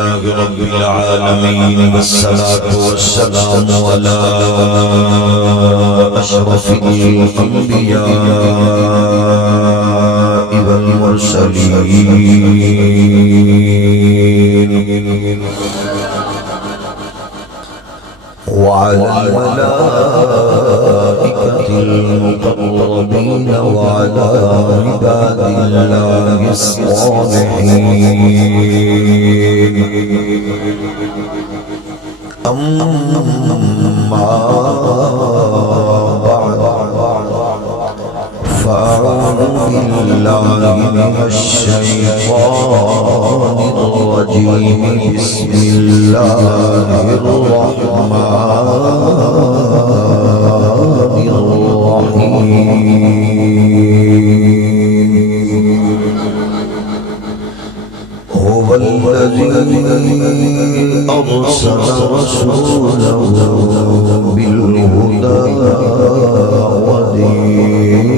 رب العالمين والصلاة والسلام على أشرف الأنبياء والمرسلين وعلى الملائكة المقربين وعلى عباد الله الصالحين أما بعد فأعوذ بالله من الشيطان الرجيم بسم الله الرحمن الرحيم هو الذي أرسل رسوله بالهدى ودين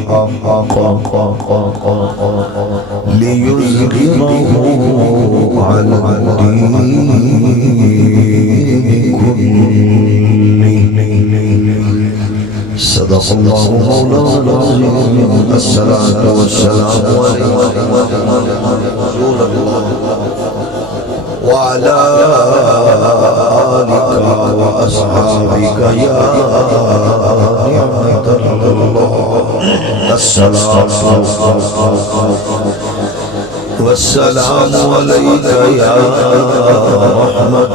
الحق ليظهره على الدين كله. صدق الله مولانا العظيم. الصلاة والسلام عليك رسول الله وعلى آلك وأصحابك يا نعمة الله. الصلاة والسلام عليك يا رحمة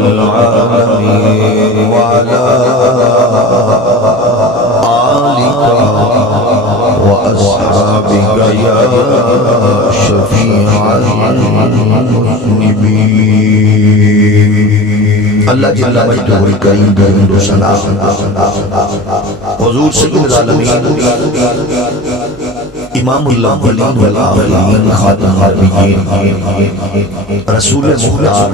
للعالمين وعلى آلك وأصحابك يا شفيع المذنبين. اللہ جل مجدہ الکریم درود و سلام حضور سید العالمین امام الاولین والآخرین خاتم النبیین رسول مختار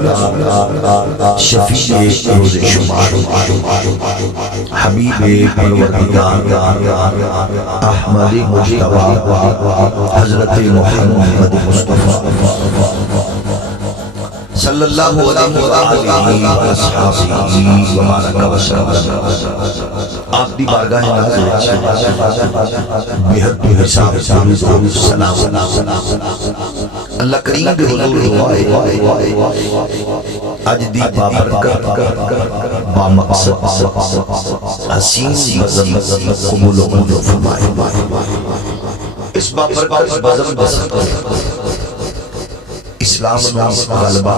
شفیع روز شمار حبیب پروردگار احمد مجتبی حضرت محمد مصطفیٰ صلی اللہ علیہ وآلہ وآصحابہ وبارک وسلم. آپ دی بارگاہ نازل بہت حساب سلام اللہ کریم دے حضور دعائے آج دی بابرکت با مقصد حسین بزم قبول و قبول فرمائے. اس بابرکت بزم بزم اسلام غلبہ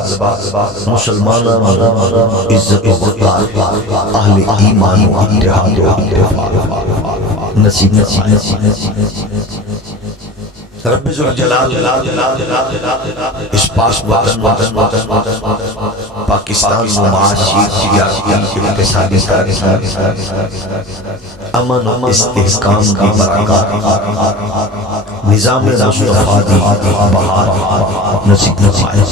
مسلمان عزت و وقار اہل ایمان و اتحاد و اتفاق نصیب فرمائے. رب ذوالجلال اس پاس وطن پاکستان معاشی سیاسی اقتصادی امن و استحکام کی برکات نظام مصطفیٰ دی بہار نصیب فرمائے.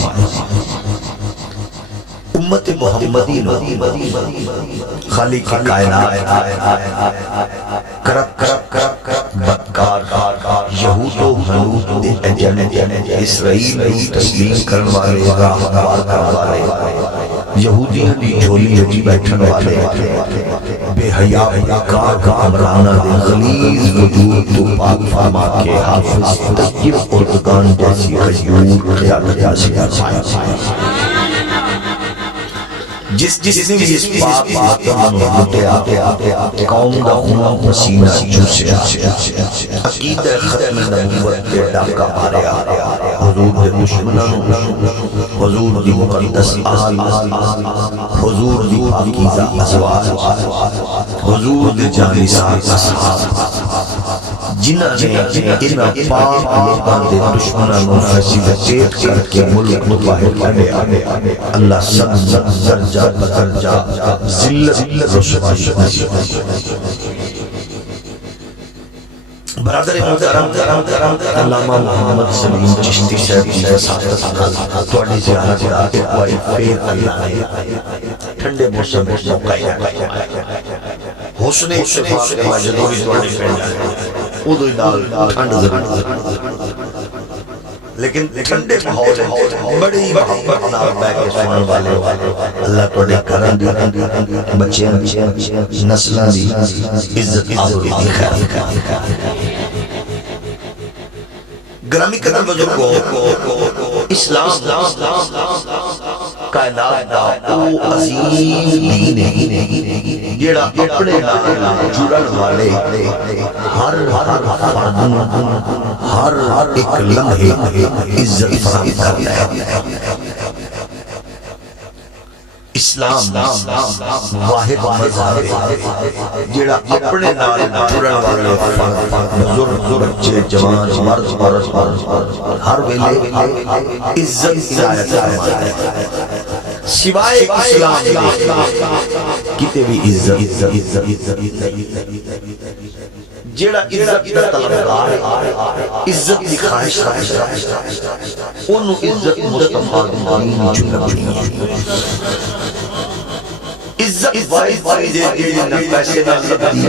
امت محمدی خالق کائنات کرب بدکار یہود و حنود ایجنٹ اسرائیل تسلیم کرن والے راہ کرن والے یہودی ہندی جھولی جھولی بیٹھن والے بے حیاء کار کا عمرانہ دے غلیظ وجود تو پاک فرما کے حافظ طیب اردگان جیسی غیور قیادت حاصل فرمائے. جس نے بھی اس پاک وطن لٹیا قوم دا خون پسینہ چوسیا عقیدہ ختم نبوت کے ڈاکہ ماریا حضور دے دشمنان حضور دی مقدس آل حضور دی پاکیزہ ازواج حضور دے جانسان اصحاب جنہ نے انہ پاک لوگان دے دشمنان و فیصلہ چیت کر کے ملک متواحد کرنے اللہ سب درجہ بدرجہ ذلت رسوائی نصیب. برادر محترم علامہ محمد سلیم چشتی صاحب کی ساتھ توڑی زیارت دا وائی پیر اللہ نے ٹھنڈے موسم موقع حسن اتفاق مجدوری توڑی پینڈ ادھوئی نال ٹھنڈ ضرور لیکن ٹھنڈے ماحول بڑی محبت نال بیٹھ کے سنن والے اللہ تواڈے گھراں دی بچیاں دی نسلاں دی عزت آبرو دی خیر گرامی قدر بزرگوں اسلام کائنات دا او عظیم دین ہے جیڑا اپنے نال جڑن والے ہر فرد ہر ایک لمحے عزت فراہم کرتا ہے اسلام واحد مذہب ہے جیڑا اپنے نال جڑن والے بزرگ بچے جوان مرد ہر ویلے عزت عنایت فرماتا ہے سوائے اسلام کتے بھی عزت جیڑا عزت دا طلبگار عزت دی خواہش رکھتا ہے انہوں عزت مصطفیٰ دین جو لبنی عزت واحد چیز ہے نہ پیسے نہ لبدی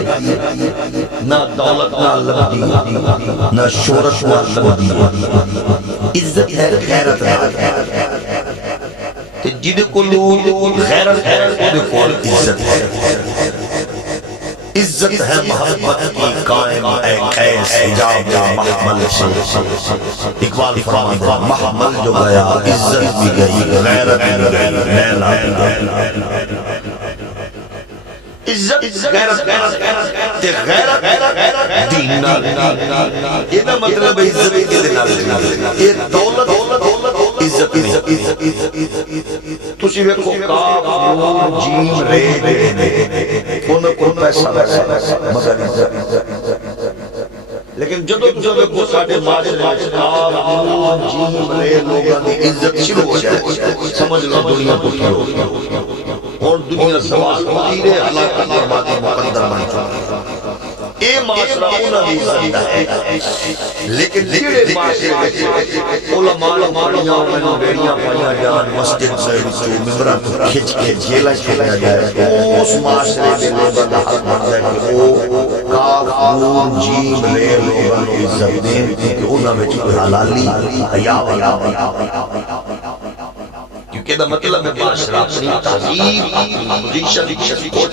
نہ دولت نہ لبدی نہ شہرت نہ لبدی عزت ہے غیرت ہے جن کو لوگ غیرت ہے ان کو عزت ہے عزت ہے محبت کی قائم اے قیس حجاب یا محمل سے اقبال فرماتا ہے محمل جو گیا عزت بھی گئی غیرت بھی گئی لیلا بھی گئی عزت غیرت تے غیرت دین نال یہ دا مطلب عزت کے نال یہ دولت عزت تسی ویکھو کاف نون جیم رے ان کو پیسہ مگر عزت لیکن جدو ویکھو ساڈے معاشرے وچ کاف نون جیم رے لوگاں دی عزت شروع ہو جائے سمجھ لو دنیا پٹھی ہو گئی اور دنیا زوال ہوتی رہے ہلاکت بربادی مقدر بن چکا اے معاشرہ انہاں دی عزت ہے لیکن جڑے معاشرے علماء ماڑیاں انہاں بیڑیاں پائیاں جان مسجد سے وچوں ممبراں کھچ کے جیلاں چھوڑیا جائے اس معاشرے دے لوگاں دا حق بندا ہے کہ او کاف نون جیم لے لوگاں نوں عزت دین کہ انہاں وچ کوئی حلالی حیا کیونکہ دا مطلب ہے معاشرہ اپنی تہذیب اپنی پوزیشن کو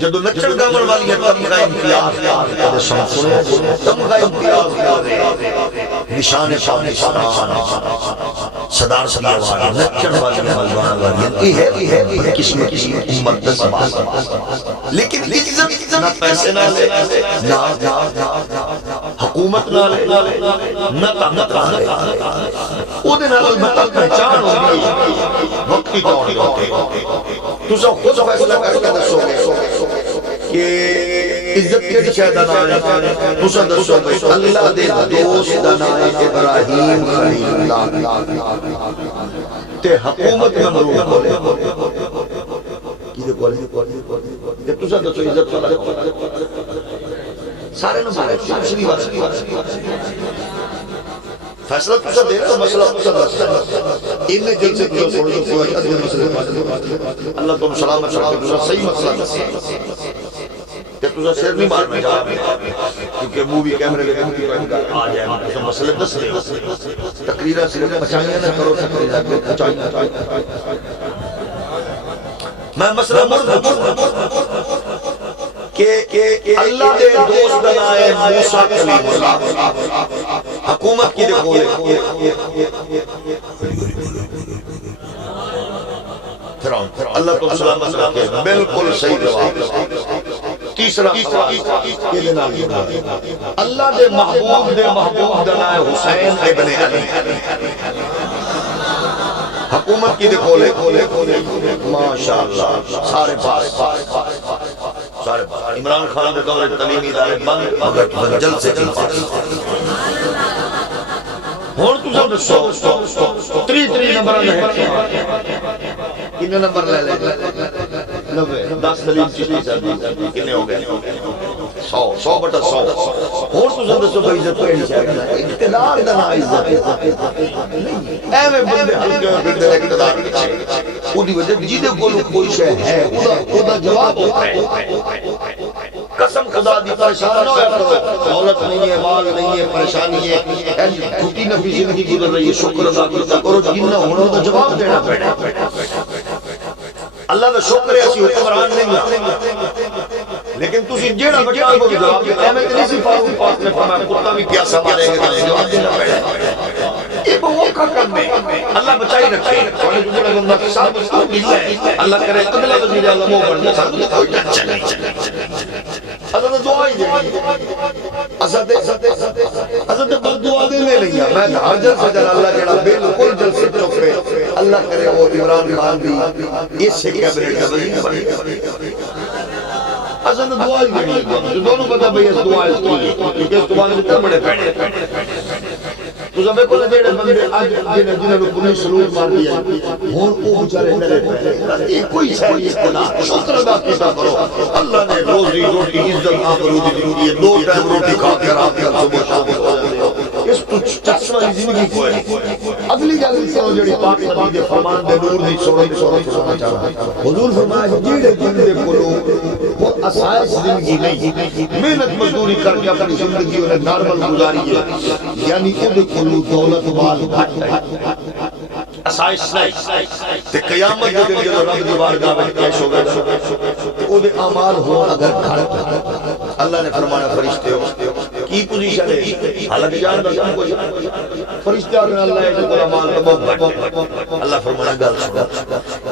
جدو نچڑ گامن والی ہے تمغہ امتیاز تمغہ امتیاز نشان پاکستان صدار صدار والی نچڑ والی ملوان والی یہ ہے بڑی قسمت کی امت دس بات لیکن عزت نہ پیسے نہ لے نہ حکومت نہ لے نہ طاقت نہ لے او دے نال البتہ پہچان ہوگی وقتی طور پہ تو سب خود فیصلہ کر کے دسو گے کہ عزت کے شاید نام تسا دسو بھائی اللہ دے دوست دا نام ابراہیم خلیل اللہ تے حکومت ممرود بولے کی دے بولے تے تسا دسو عزت والا سارے نہ سارے شری فیصلہ تسا دے تو مسئلہ تسا دس ان جن سے جو چھوڑ دو کوئی ادھر مسئلہ اللہ تم سلامت رکھے تسا صحیح مسئلہ دس کہ تسا سیر نہیں مارنا جا کیونکہ مووی کیمرے لے کے آ جائے تسا مسئلہ دس لے تقریرہ سے پچائیاں نہ کرو تقریرہ پچائیاں میں مسئلہ مرد کہ اللہ دے دوست بنائے موسیٰ کلیم اللہ حکومت کی دیکھو لے اللہ تو سلامت رکھے بلکل صحیح جواب تیسرا یہ دینا اللہ دے محبوب بنائے حسین ابن علی حکومت کی دیکھو لے ماشاءاللہ سارے پاس عمران خان دے دور تعلیمی ادارے بند مگر جلد سے جلد ہون تو سب دسو 3 نمبر ہے کتنے نمبر لے لے 10 سلیم چشتی صاحب کتنے ہو گئے 100 بٹا 100 ہون تو سب دسو بھائی عزت کوئی نہیں چاہیے اقتدار دا نا عزت اے میں بندے ہلکے بندے اقتدار او دی وجہ جی دے کوئی شے ہے او دا جواب ہوتا ہے قسم خدا دی پریشان نہ ہویا کرو، دولت نہیں ہے، مال نہیں ہے، پریشانی ہے، گھٹی نفی زندگی گزر رہی ہے، شکر ادا کرتا کرو، جنہ ہونا تو جواب دینا پڑے۔ اللہ دا شکر ہے اسی حکمران نہیں ہاں، لیکن تسی جیڑا بچہ کو جواب دیتا ہے، میں تیری سی فاروق پاک نے فرمایا کتا بھی پیاسا مارے گا تو جواب دینا پڑے۔ یہ بہت کا کرم ہے، اللہ بچائی رکھے، کھولے جو جڑا بندہ سب ملتا ہے، اللہ کرے اگلا وزیر اعظم ہو بن جائے، سب کوئی ٹینشن نہیں۔ حضرت دعا ہی دے حضرت بد دعا دے لے لیا، میں ہر جل سے جل اللہ جڑا بالکل جل سے چپے، اللہ کرے وہ عمران خان بھی اس سے کیبنٹ کا وزیر بنے۔ حضرت دعا ہی دے لیا، جو دونوں پتہ بھئی اس دعا اس کی، کیونکہ اس دعا نے بڑے پیڑے۔ تو سب کو جڑے بندے اج جنہاں نوں پولیس سلوٹ مار دیا ہن او بیچارے ڈرے پے، یہ کوئی شے نہیں خدا شکر ادا کیتا کرو، اللہ نے روزی روٹی عزت آبرو دی ضروری ہے، دو ٹائم روٹی کھا کے رات کو صبح شام ہو جاتے ہو، اس تو چس والی زندگی کوئی نہیں۔ اگلی گل سنو جڑی پاک نبی دے فرمان دے نور دی سونا چاہنا، حضور فرمایا جڑے بندے کولو وہ اسائش زندگی نہیں، محنت مزدوری کر کے اپنی زندگی انہیں نارمل گزاری ہے، یعنی او کلو دولت مال گھٹ ہے، اسائش نہیں، تے قیامت دے دن جدوں رب دی بارگاہ وچ پیش ہوے تے او دے اعمال ہون اگر گھٹ، اللہ نے فرمایا فرشتے ہو کی پوزیشن ہے، حالانکہ جان دا سب کچھ فرشتے آخر اللہ ہے کہ مال تمام گھٹ، اللہ فرمایا گل سن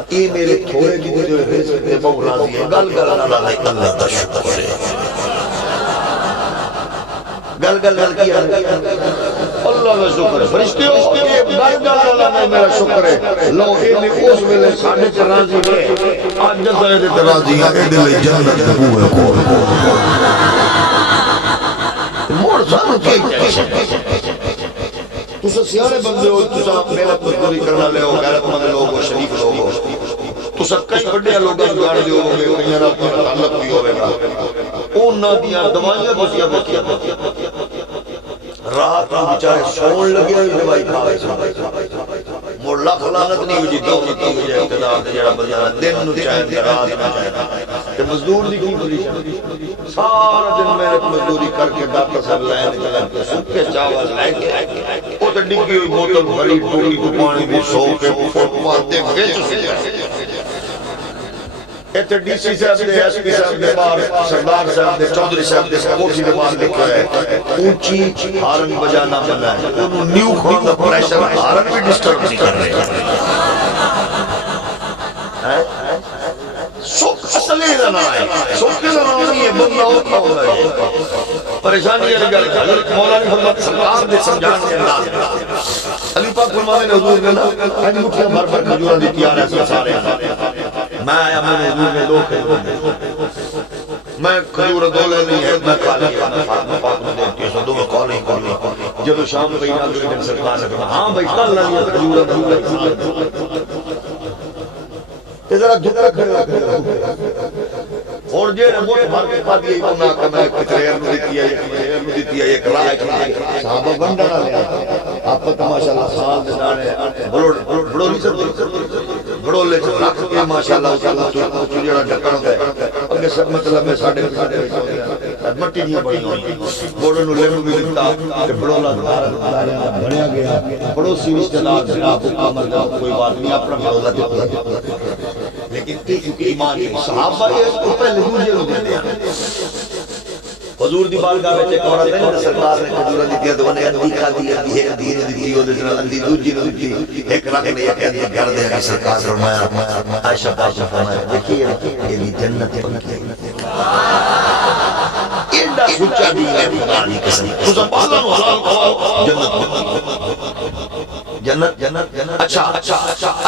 اے میرے تھوڑے دی جو رزق تے بہت راضی ہے، گل گل اللہ دا شکر ہے، گل گل گل کیا اللہ کا شکر ہے، فرشتے ہو کہ گل گل اللہ نے میرا شکر ہے، لو اینے اس ویلے ساڈے تے راضی ہے، اج جسے تے راضی ہے، اے دل جنت دے بوئے کول موڑ سانو کی چاہیے۔ تسا سیانے بندے ہو، تسا محنت مزدوری کرنا لے ہو، غیرت مند لوگ ہو، شریف لوگ ہو، تسا کئی بڑے لوگ جان دے ہو گے، کئی نال تعلق بھی ہوے گا، انہاں دیاں دوائیاں بسیاں بکیاں رات میں بیچارے سون لگے ہوئے دوائی کھائے مڑ لکھ لعنت نہیں ہوئی دولت کی وجہ اقتدار تے جڑا بندہ دن نو چاہے رات نو چاہے تے مزدور دی کی پوزیشن سارا دن محنت مزدوری کر کے ڈاکٹر صاحب لائن چلا کے سکے چاول لے کے او تے ڈگی ہوئی بوتل بھری ٹوٹی تو پانی بھی سو کے فٹ پاس تے وچ سی ایتھے ڈی سی صاحب دے ایس پی صاحب دے باہر سردار صاحب دے چودھری صاحب دے کوٹھی دے باہر لکھا ہے اونچی ہارن بجانا منع ہے، انہوں new Khan the pressure horn بھی ڈسٹرب نہیں کر رہے، سکھ اصلی زنا ہے، سکھ زنا نہیں ہے، بندہ اوکھا ہو رہا ہے، پریشانی ہے گل حضرت مولانا فرماتے سرکار دے سمجھان کے انداز علی پاک فرماتے نے حضور نے نا اج مٹھیاں بھر بھر کھجوراں دی تیار ہے سارے میں آیا میں نے حضور نے دو کھجور میں کھجور دو لے لی ہے میں کھا لیا فاطمہ پاک نے دیتی ہے دو کھالی جب شام پہ اگلے دن سرکار نے کہا ہاں بھائی کل لے لیا کھجور دو ذرا دھکا کھڑا اور جے نے موت بھر کے کھا دیا ہی کونا کہ میں کتریر نو دیتی ہے کتریر نو دیتی ہے ایک رائے صحابہ بندہ نہ لیا آپ پتہ ماشاءاللہ سال دے دانے بڑو نہیں سکتے بڑو لے چھو رکھ کے ماشاءاللہ تو جڑا ڈکڑ ہوتا ہے اگے سب مطلب ہے ساڑھے مٹی نہیں بڑی ہوئی بڑو نو لیمو بھی لکھتا کہ بڑو اللہ بڑھیا گیا پڑوسی رشتہ دار سے آپ کو کامر جاؤ کوئی بات نہیں اپنا بڑو اللہ دیتا لیکن کیونکہ ایمان ہے صحابہ اس کو پہلے دوجے ہو دیتے ہیں حضور دی بارگاہ وچ ایک عورت ہے سرکار نے کھجورا دی تو انہیں اندھی کھا دی ایک دین دی او دے اندھی دوجی نو دی ایک رکھ نے ایک اندھی گھر دے کے سرکار فرمایا عائشہ پاک نے فرمایا دیکھیے یہ جنت پکی ایڈا سچا دین ہے خدا دی قسم تو سبحان حلال کھاؤ جنت جنت اچھا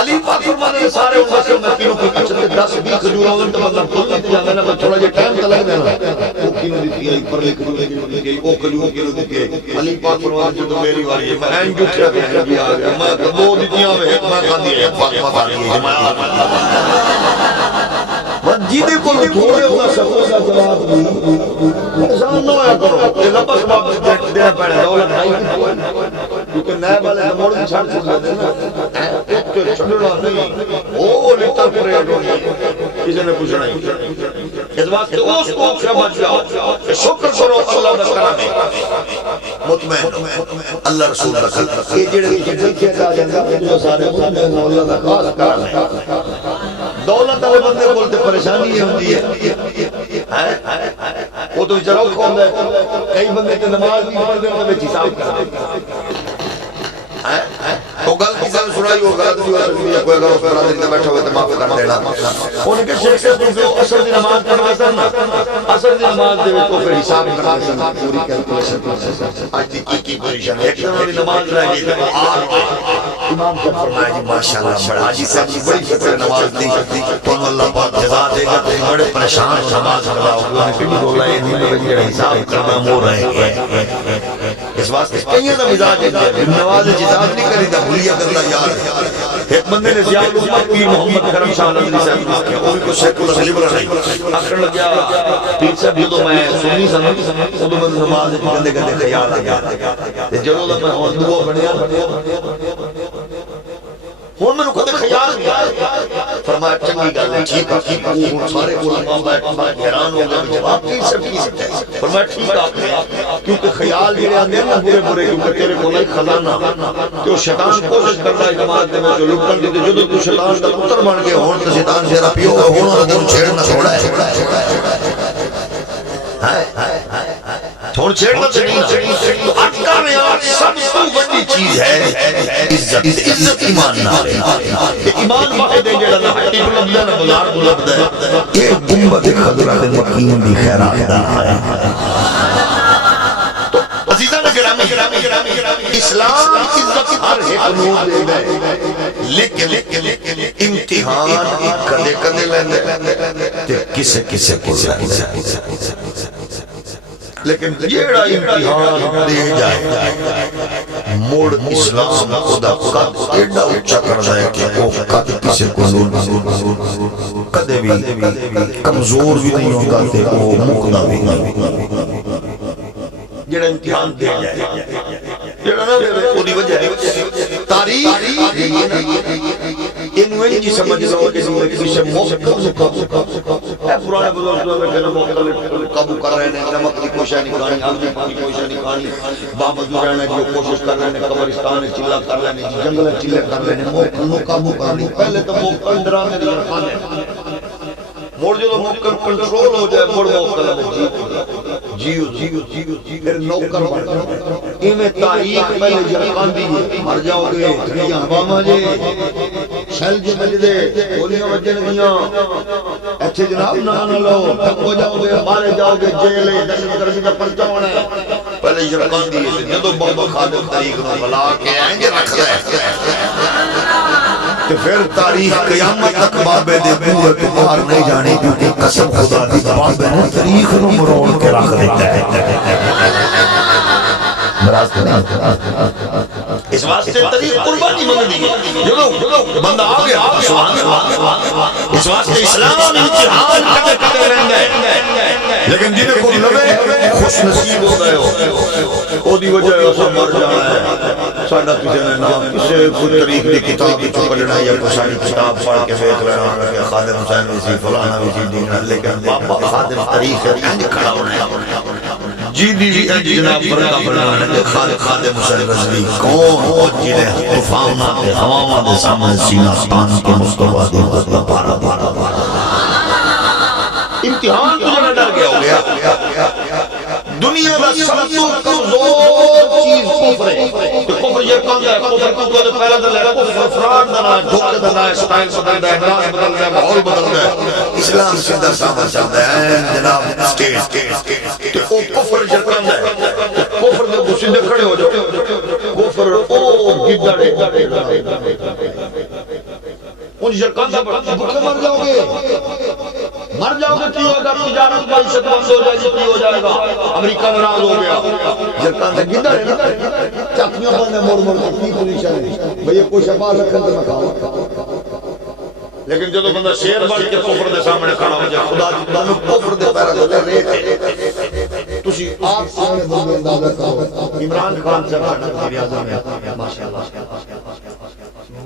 علی پاک فرماتے ہیں سارے ان سے میں کینوں کی اچھتے 10-20 کھجوراں ان تو مطلب کھل نہیں جاندے نا تھوڑا جے ٹائم تے لگ دینا او کینوں دیتی ہے پر لکھ دی او کھجور کینوں دیتی ہے علی پاک فرماتے ہیں جو میری واری ہے میں این جو کیا بھی آ گیا میں دو دیتیاں میں میں کھا دی ہے فاطمہ کھا دی ہے جیدے کو تھوڑے ہوگا سکو کا جواب نہیں پریشان نہ ہویا کرو یہ لبس باب دینا پڑے دولت نہیں کیونکہ نئے والے موڑ بھی چھاڑ چکا دے نا تے چڑھنا نہیں او لٹر پریڈ ہونی کسی نے پوچھنا ہی اس واسطے اس کو سمجھ جاؤ کہ شکر کرو اللہ دا کرم ہے مطمئن اللہ رسول کا کرم یہ جڑے دیکھے جا جاندے جو سارے مطمئن اللہ دا خاص کرم ہے دولت والے بندے بولتے پریشانی یہ ہوندی ہے وہ تو بیچارہ کھوندا ہے کئی بندے تے نماز نہیں پڑھدے تے وچ حساب کرتے تو گل سنائی ہو غلط بھی ہو سکتی ہے کوئی اگر اس برادری میں بیٹھا ہوئے تو معاف کر دینا ان کے شیخ سے پوچھو اثر دی نماز پڑھنا سن اثر دی نماز دے تو پھر حساب کرنا سن پوری کیلکولیشن پروسیس آج دی کی پوزیشن ایک دن والی نماز رہ گئی تو امام کو فرمایا جی ماشاءاللہ بڑا حاجی صاحب جی بڑی فکر نماز دی تو اللہ پاک جزا دے گا تو بڑے پریشان نماز پڑھا ہوگا انہیں بھی بولا یہ نہیں بجے حساب کرنا مو رہے اس واسطے کہیں دا مزاج ہے نماز جزاد نہیں کری دا بھولیا کرنا یار ایک بندے نے ضیاء الامت پیر محمد کرم شاہ نظری صاحب نے کیا وہ بھی کچھ سیکولر لبرل نہیں آخر لگیا پیر صاحب جو میں سنی سمجھ ادو میں نماز گندے گندے خیال آ گیا جدو دا میں ہوں دعا بنیا ہوں میں نے کہتے خیال کیا فرمایا چنگی گل ہے ٹھیک ہے سارے علماء بیٹھ حیران ہو گئے جواب پیر صاحب کی سکتے ہیں فرمایا ٹھیک آپ نے کیونکہ خیال جڑے آندے ہیں نا برے برے کیونکہ تیرے کو نہیں خزانہ تو شیطان کوشش کرتا ہے جماعت میں جو لٹن دی جدو تو شیطان دا پتر بن گئے ہون تو شیطان سے پیو ہون اور دل چھیڑنا چھوڑا ہے تھوڑ چھیڑنا چاہیے تو اٹکا میں آج سب سے بڑی چیز ہے عزت ایمان نہ ہے ایمان واحد ہے جڑا نہ ہٹی بلند ہے نہ بلار بلند ہے یہ گنبد خضرات مکین دی خیرات دا ہے تو عزیزان گرامی اسلام عزت ہر ایک نور دے گئے لیکن امتحان کدے کدے لیندے کسے کسے کو لیندے لیکن جیڑا امتحان دے جائے موڑ اسلام خدا قد ایڈا اچھا کرنا ہے کہ وہ قد کسی کو کدے بھی کمزور بھی نہیں ہوگا تے وہ مقدہ بھی نہیں جیڑا امتحان دے جائے جیڑا نہ دے وہ دی وجہ تاریخ انویں جی سمجھ لو کہ کسی موقع اے پرانے بزرگوں میں کہنا موقع قابو کر رہے ہیں نمک کی کوشش نہیں کرانی آگ کی کوشش نہیں کرانی بامزور رہنے جو کوشش کر رہے ہیں قبرستان چلا کر رہے ہیں جنگل چلے کر رہے ہیں موقع قابو کرنی پہلے تو موقع ڈرانے دے رکھانے موڑ جو موقع کنٹرول ہو جائے موڑ موقع جیو پھر نوکر بڑھ ایمیں تاریخ پہلے جرکان دی مر جاؤ گے دھڑیاں ہواما جے شل جو مجدے گولیاں وجن دیاں اچھے جناب نہ لو تک ہو جاؤ گے مارے جاؤ گے جیلے دشت گرمی کا پرچہ ہونا ہے پہلے جرکان دی جدو بابا خادم طریق نو بلا کے آئیں گے رکھ رہے کہ پھر تاریخ قیامت تک بابے دے بوئے پہار نہیں جانے کیونکہ قسم خدا دی بابے نے تاریخ نو مروڑ کے رکھ دیتا ہے براست نہیں اس واسطے تاریخ قربانی مانگنی جلو بندہ آگے سبحان اللہ اس واسطے اسلام امتحان کدے کدے رہندا ہے لیکن جنہیں کو لوے خوش نصیب ہو گئے ہو او دی وجہ ہے اسا مر جانا ہے ساڈا کسی نے نام کسی کوئی تاریخ دی کتاب وچوں کڈنا یا کوئی ساری کتاب پڑھ کے ویکھ لینا کہ خادم حسین وسی فلانا وسی دینا لیکن بابا خادم تاریخ انج کھڑا ہونا ہے جی دی انج جناب برکا بنانا ہے خادم حسین رضوی کون او جنہیں طوفاناں تے ہواواں دے سامنے سینہ تان کے مصطفیٰ دی خدمت پارا پارا پارا امتحان تو جنہ ڈر گیا ہو گیا دنیا دا سب تو کمزور چیز کفر ہے تو کفر یہ کام ہے کفر کو تو پہلا دل ہے کفر فراڈ دا نہ دھوکے دا نہ سٹائل بدل دا ہے انداز بدل دا ہے ماحول بدل دا ہے اسلام سیدھا سادہ چلتا ہے جناب سٹیج تو وہ کفر یہ کام ہے کفر دے سیدھے کھڑے ہو جاؤ کفر او گدڑ ان شرکاندہ بھوکے مر جاؤ گے کی ہوگا تجارت معیشت بند ہو جائے گی کی ہو جائے گا امریکہ ناراض ہو گیا شرکاندہ گدڑ ہے نا چاکیاں بندے مڑ مڑ کے کی پوزیشن ہے بھئی کوئی شفاعت رکھن تو میں کھاؤں لیکن جدو بندہ شیر بڑھ کے کفر دے سامنے کھڑا ہو جائے خدا دی خدا میں کفر دے پیرا دے ریت تسی آپ سامنے بندے اندازہ کرو عمران خان سے بڑھنا وزیر اعظم ہے ماشاءاللہ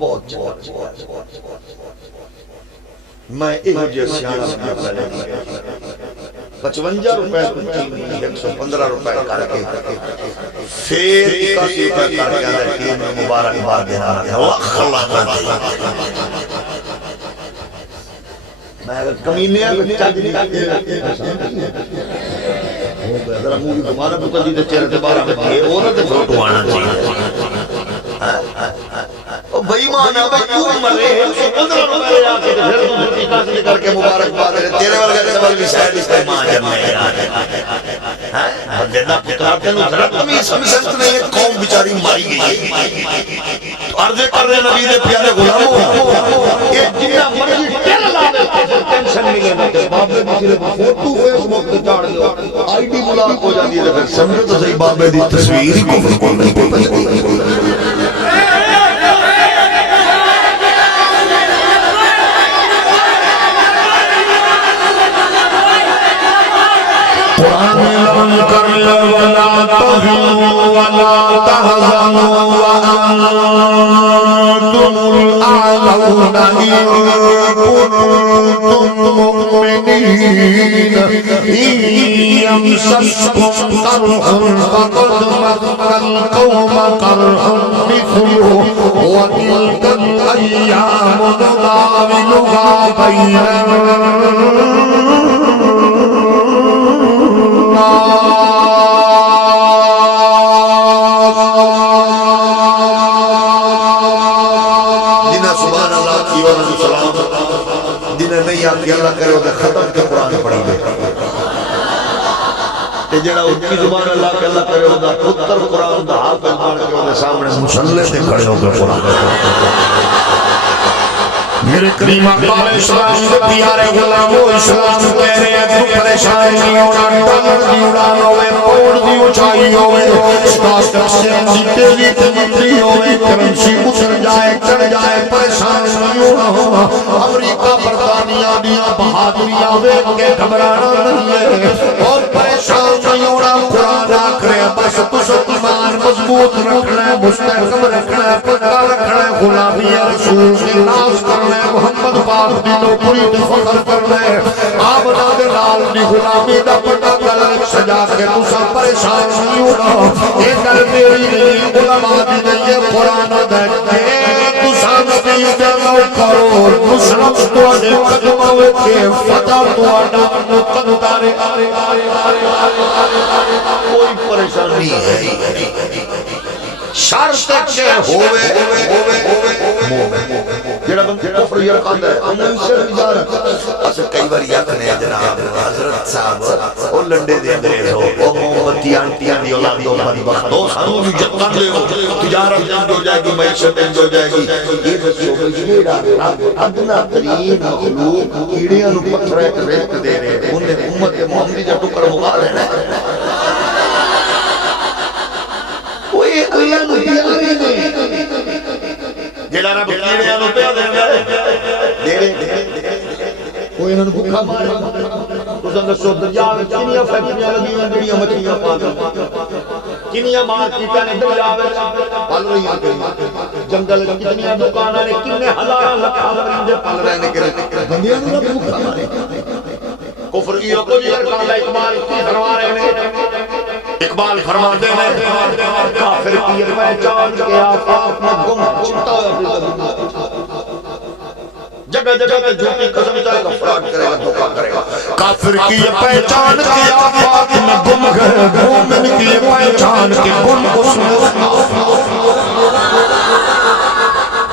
بہت چنگا میں ایک جیسے سیانا میں پہلے 55 روپے 115 روپے کر کے پھر 81 روپے کر کے اندر ٹیم میں مبارکباد دینا اللہ اللہ میں اگر کمینے ہیں چاہتی نہیں ذرا مووی گھمانا تو کل جیتے چہرے سے 12 بجے وہ نہ تو فوٹو آنا چاہیے بھائی مانا بھائی کیوں مرے 15 روپے آ کے پھر تو چھٹی کاسلی کر کے مبارکباد دے تیرے والے لیول بھی شاید اس کا ماں جمع ہے بندہ پترا تینوں ذرا تمیز سمجھ نہیں ہے قوم بیچاری ماری گئی ہے تو عرض کر رہے نبی دے پیارے غلاموں یہ جنہ مرضی ٹیل لا دے ٹینشن نہیں لینا بابے بھی صرف فوٹو فیس بک تے چاڑ دیو آئی ڈی بلاک ہو جاتی ہے پھر سمجھو تو صحیح بابے دی تصویر ہی کفر کو نہیں پتہ قرآن کر ولا تهنوا ولا تحزنوا وأنتم الأعلون إن كنتم مؤمنين إن يمسسكم قرح فقد مس القوم قرح مثله وتلك الأيام نداولها بين اللہ کرے وہ ختم کے قرآن پڑھی دے جڑا اچھی زبان اللہ کے اللہ کرے وہ پتر قرآن دا حافظ بن کے وہ سامنے مصلی تے کھڑے ہو کے قرآن میرے کریم اقبال اسلام کے پیارے غلاموں اسلام کہہ رہے ہیں تو پریشان نہیں ہونا ڈالر دی اڑان ہوئے پوڑ دی اونچائی ہوئے سٹاک ایکسچینج دی تیزی تیزی ہوئے کرنسی اتر جائے چڑھ جائے پریشان نہیں ہونا امریکہ برطانیہ دیا بہادریاں ویکھ کے گھبرانا نہیں ہے اور پریشان نہیں ہونا قرآن آکھرے بس تس ایمان مضبوط رکھنا ہے مستحکم رکھنا ہے پکا رکھنا ہے غلامی رسول کی ناز کرنا محمد پاک دی نوکری تے فخر کرنا ہے آمنا دے نال دی غلامی دا پٹا گل سجا کے تسا پریشان نہیں ہونا اے گل میری نہیں علماء دی نہیں ہے قرآن دے تسا نبی دے نوکرو نصرت تواڈے قدماں وچ فتح تواڈا مقدر کوئی پریشانی ہے شرط کے ہوئے جڑا بندہ کفر یرکاندا ہے امن سے تجارت اس کئی بار یکنے جناب حضرت صاحب او لنڈے دے انگریز ہو او محمدی آنٹیاں دی اولاد دو بدبخت دو سانو بھی جتن لے ہو تجارت جنگ ہو جائے گی معیشت جنگ ہو جائے گی یہ دسو جیڑا ادنا ترین مخلوق کیڑیاں نو پتھر ریت دے رہے انہیں امت محمدی دا ٹکڑ مکا لینا ہے اللہ نو پیارے نے جڑا رب کیڑیاں نو پیا دیندا ڈیرے کوئی انہاں نو بھکھا مارے تساں دسو دریا وچ کنیاں فیکٹریاں لگیاں جڑیاں مچھلیاں پا کے کنیاں مارکیٹاں نے دریا وچ پل رہیاں کہیں جنگل وچ کتنیاں دکاناں نے کنے ہزاراں لاکھاں پرندے پل رہے نے کہ بندیاں نو رب بھکھا مارے کفر کی کو جی ارکان دا اقبال کی فرما رہے ہیں اقبال فرماتے ہیں کافر کی پہچان کے آفاق میں گم چھٹا ہوا جگہ جگہ تے جھوٹی قسم چاہے گا فراڈ کرے گا دھوکہ کرے گا کافر کی پہچان کے آفاق میں گم گئے مومن کی پہچان کے گم اس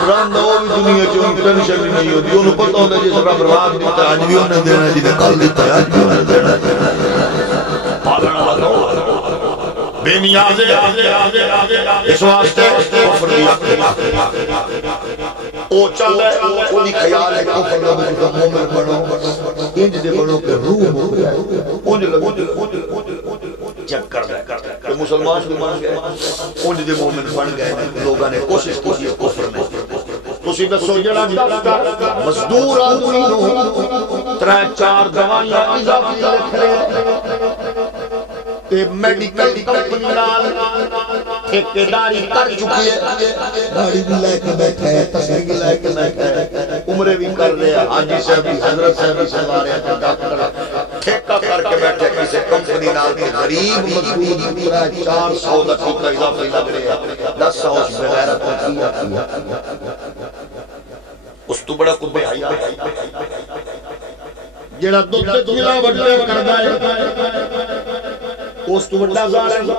قرآن دا وہ بھی دنیا چون ٹینشن نہیں ہوتی انہوں پتہ ہوتا ہے جس رب رات دیتا ہے آج بھی انہیں دینا ہے جنہیں کل دیتا ہے آج بھی انہیں دینا ہے پالنا لگا بے نیازے اس واسطے کفر دیا او چل رہے او دی خیال ہے کفر دا بجھو مومن بنو انج دے بنو کہ روح ہو گیا انج لگو چیک کر رہے کہ مسلمان بھی بن گئے انج دے مومن بن گئے لوگاں نے کوشش کی کفر میں تسی دسو جڑا مزدور آدمی نو 3-4 دوائیاں اضافی لکھ رہے میڈیکل کمپنی نال ٹھیکیداری کر چکی ہے داڑھی بھی لے کے بیٹھے ہیں تصویر بھی لے کے بیٹھے ہیں عمرے بھی کر رہے ہیں حاجی صاحب بھی حضرت صاحب بھی سوا رہے ہیں ڈاکٹر ٹھیکہ کر کے بیٹھے کسی کمپنی نال کے غریب مزدور پورا 400 کا ٹھیکہ اضافی لگ رہے ہیں 10 اس بغیرت کو کیا اس تو بڑا قربے آئی جڑا دودھ تے ملاوٹ کردا ہے اس تو بڑا ظالم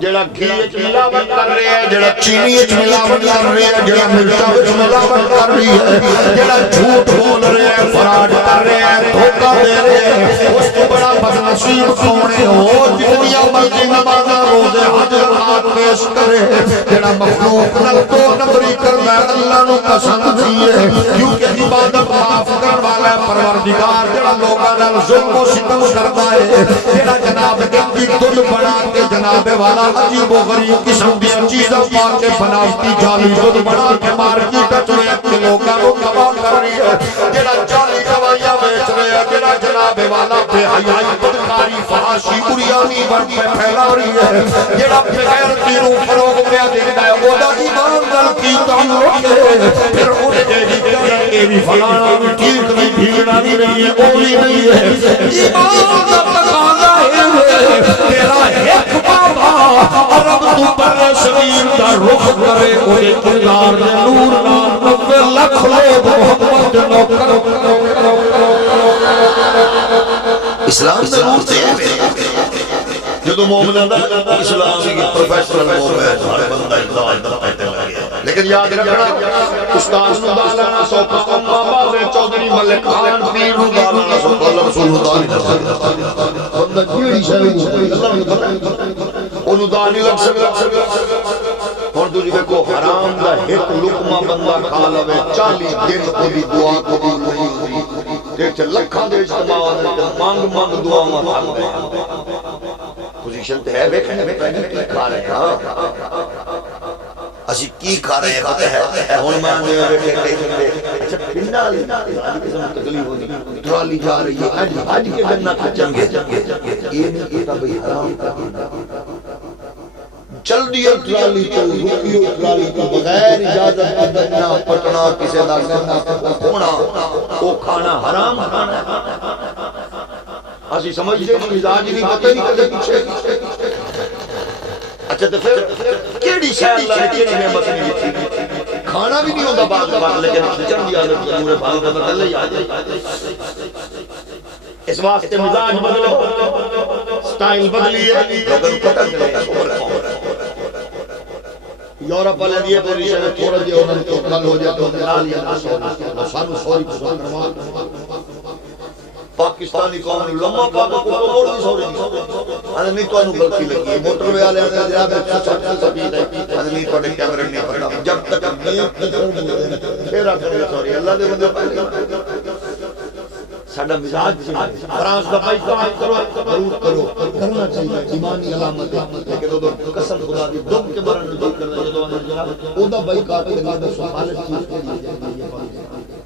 جڑا گھی وچ ملاوٹ کر رہے ہیں جڑا چینی وچ ملاوٹ کر رہے ہیں جڑا مرچا وچ ملاوٹ کر رہی ہے جڑا جھوٹ بول رہے ہیں فراڈ کر رہے ہیں دھوکہ دے رہے ہیں اس تو بڑا بدنصیب کون ہے وہ جتنی مرضی نمازاں روزے حج زکات پیش کرے جڑا مخلوق نال دو نمبری کردا ہے اللہ نو پسند نہیں ہے کیونکہ عبادت معاف کرن والا ہے پروردگار جڑا لوکاں نال ظلم و ستم کردا ہے جڑا جناب دی دل بنا کے جناب والا عجیب و غریب قسم دی چیزاں پا کے بناوٹی جعلی دودھ بنا کے مارکیٹ وچ ویچ کے لوکاں نو تباہ کر رہی ہے جڑا جعلی دوائیاں بیچ رہے ہیں جڑا جناب والا بے حیائی بدکاری فحاشی عریانی بن کے پھیلا رہی ہے جڑا بغیر تیروں فروغ پہ دیندا ہے اودا ایمان نال کی تعلق ہے پھر اون دے دی اے بھی فلانا بھی ٹھیک نہیں بھیڑا بھی نہیں ہے او بھی نہیں ہے ایمان دا تقاضا ہے تیرا ایک بابا عرب تو بر صغیر دا رخ کرے اوے کردار دے نور نال 90 لاکھ لوگ محمد نوکر اسلام دا نور تے جدو مومنہ دا اسلام کی پروفیشنل مومن ہے ہر بندہ اطلاع پہتے لگے لیکن یاد رکھنا استاذ نو دالانا سوکا اما بازے چودری ملک خان پیر نو دالانا سوکا اللہ رسول نو دالانا بندہ جیڑی شاہی اللہ نے پتہ انہوں دانی لگ سکتا اور دوجہ دیکھو حرام دا ایک لقمہ بندہ کھا لوے 40 دن کوئی دعا قبول نہیں ہوتی دیکھ لکھاں دے اجتماع ہونے مانگ مانگ دعا ماں تھا پوزیشن تے ہے بیکھنے میں پہنے کی کھا رہے ہیں اسی کی کھا رہے ہیں پتہ ہے ہون مانگے ہوئے بیٹھے کئی جنگے اچھا پنڈا لی تکلیف ہوتی ٹرالی جا رہی ہے آج کے گنہ کھچن گے یہ نہیں کہتا بھئی حرام کا چل دیا ٹرالی چل رکیو ٹرالی کو بغیر اجازت گنہ پٹنا کسے دا گنہ کھونا وہ کھانا حرام کھانا اسی سمجھتے ہیں مزاج نہیں پتہ نہیں کدے پیچھے اچھا تو پھر کیڑی شاہ اللہ نے کیڑی نعمت نہیں تھی کھانا بھی نہیں ہوتا بعض بات لیکن کھچن دی عادت پورے بھاگ کا بدل لے آ جائے اس واسطے مزاج بدلو سٹائل بدلیے لوگوں پتہ چلے یورپ والے دیے پوزیشن میں تھوڑا دیا انہوں نے تو کل ہو جائے تو نال یا سانو سوری پسند کروا پاکستانی قوم لمحہ پاکا کو بول نہیں سوری نہیں تو انہوں غلطی لگی ہے موٹر وے آلے آنے جناب سب سبید ہے نہیں تو اٹھے کیمرے نہیں پڑھنا جب تک نیت کی فرم ہوتے ہیں پھر آکر سوری اللہ دے بندے پہلے ساڑھا مزاج فرانس کا بھائی کام کرو ضرور کرو کرنا چاہیے ایمانی علامت ہے لیکن وہ قسم خدا دی دم کے برن دل کرنا جدو آنے جناب او دا بھائی کام کرنا دا سوالت چیز کے لیے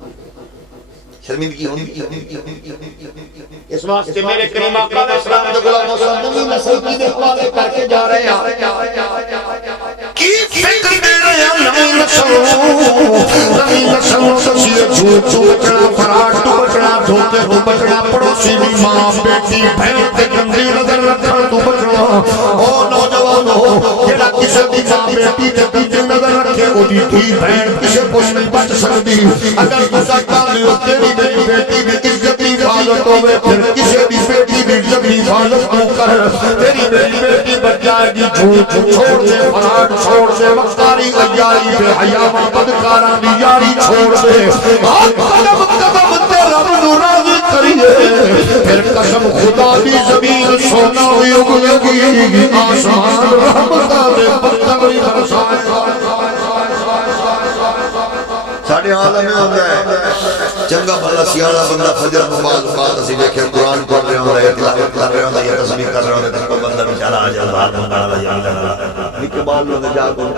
شرمندگی ہوندی اس واسطے میرے کریم آقا علیہ السلام دے غلام نبی نسل کی دے حوالے کر کے جا رہے ہیں کی فکر دے رہے ہیں نبی نسل سسیے جھوٹ تو بچنا فراڈ تو بچنا دھوکے تو بچنا پڑوسی بھی ماں بیٹی بہن تے گندی نظر رکھن تو بچنا او نوجوانو جڑا کسے دی ماں بیٹی تے گندی نظر رکھے او دی دھی بہن کسے کچھ نہیں بچ سکتی اگر گزر کر لیو تیری بیٹی بھی عزت کی حفاظت ہوئے پھر کسی بھی بیٹی بھی عزت کی حفاظت کو کر تیری بیٹی بچ جائے گی جھوٹ چھوڑ دے فراڈ چھوڑ دے وقتاری عیاری بے حیاوہ بدکاران یاری چھوڑ دے قدم قدم تیرا منو راضی کریے پھر قسم خدا بھی زمین سونا ہوئی اگلے گی آسمان رحمتہ دے پتنگی برسائے ساڑھے عالم میں ہوتا ہے چنگا بھلا سیاڑا بندہ فجر نماز بات اسی دیکھے قرآن پڑھ رہے ہوندہ یا تلاوت کر رہے ہوندہ یا تسبیح کر رہے ہوندہ تک بندہ بیچارہ آ جائے بات منگانا یا ملنا نکے بال ہوندہ جا کو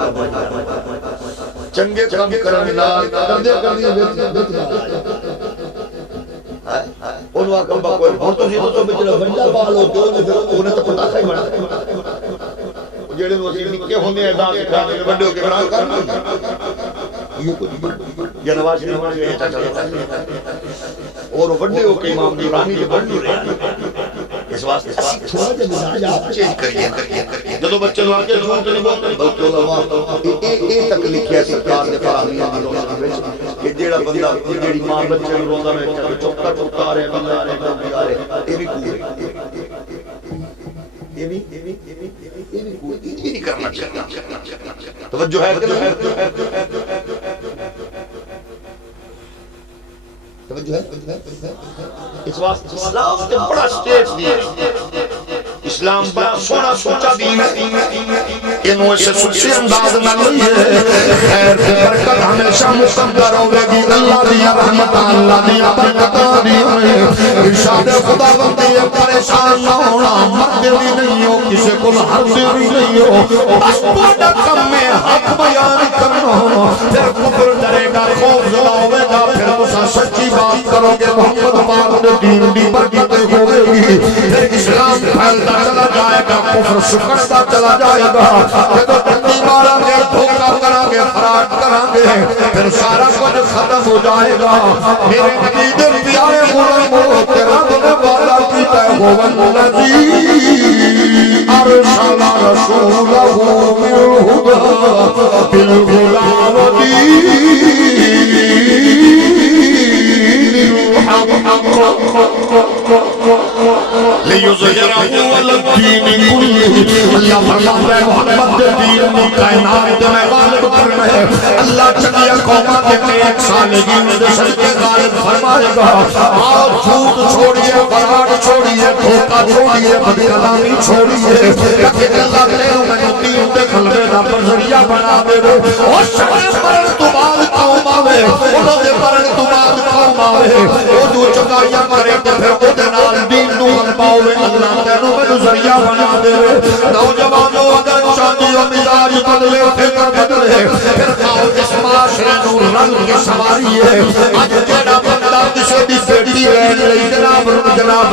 چنگے کام کرنے نال کردے کردے بیت انہوں آکم با کوئی اور تو سی تو بیچارہ بندہ بال ہوتے ہونے پھر انہیں تو پتاخہ ہی بڑھا جڑے نو اسی نکے ہوندے ہیں ادا سکھانے نے بڑے ہو کے بران کرنا یہ کچھ یا نواز شریف جو ہے چلتا ہے اور بڑے ہو کے امام نورانی جو بڑھ رہے اس واسطے تھوڑا جا مزاج آپ چینج کریے جدو بچے لوگ کے جھوٹ نہیں بولتے بلکہ علماء اے تک لکھیا سرکار نے فراہمی کہ جیڑا بندہ جیڑی ماں بچے نوں روندا میں چپ کر ٹکا رہے بندہ رہے اے بھی کوئی یہ بھی کرنا چاہیے توجہ ہے اس واسطے اسلام نے بڑا سٹیج دیا اسلام بڑا سونا سوچا دین ہے انہوں سے سچے انداز نہ لئیے خیر کی برکت ہمیشہ مقدر ہوگی گی اللہ دیا رحمت اللہ دیا برکتہ دیا ارشاد خدا بندی پریشان نہ ہونا مرد بھی نہیں ہو کسی کو حرض بھی نہیں ہو بس بوڑا کم میں حق بیان کرنا ہو پھر کفر ڈرے گا خوف زدہ ہوئے گا پھر مسا سچی بات کرو گے محمد پاک نے دین دی برکتیں ہوئے گی پھر اسلام پھیلتا چلا جائے گا کفر سکڑتا چلا جائے گا جب ٹھنڈی مارا گے دھوکہ کرا گے فراڈ کرا گے پھر سارا کچھ ختم ہو جائے گا میرے نبی دل پیارے غلاموں تیرا دل والا پیتا ہے وہ الذی ارسل رسولہ بالہدی بالغلام لیظہرہ علی الدین کلہ اللہ فرماتا ہے محمد دین کی کائنات میں غالب کرنا ہے اللہ چنیا قومہ کے ایک سالگین دشل کے غالب فرمائے گا آؤ جھوٹ چھوڑیے فراڈ چھوڑیے دھوکہ چھوڑیے بدکلامی چھوڑیے لیکن اللہ تیروں میں دین دے خلوے نہ پر ذریعہ بنا دے دے اور شکر پرن تو بعد قوم آوے انہوں نے پرن تو بعد قوم آوے وہ جو چکائیاں کرے تو پھر وہ دنال دین نو غلباوے اللہ تینوں میں ذریعہ بنا دے نوجوانوں اگر چاندی و مزاج بدلے فکر بدلے پھر کھاؤ جس معاشرے نو رنگ کی سواری ہے آج جیڑا بندہ کسے بھی بیٹی لین لئی جناب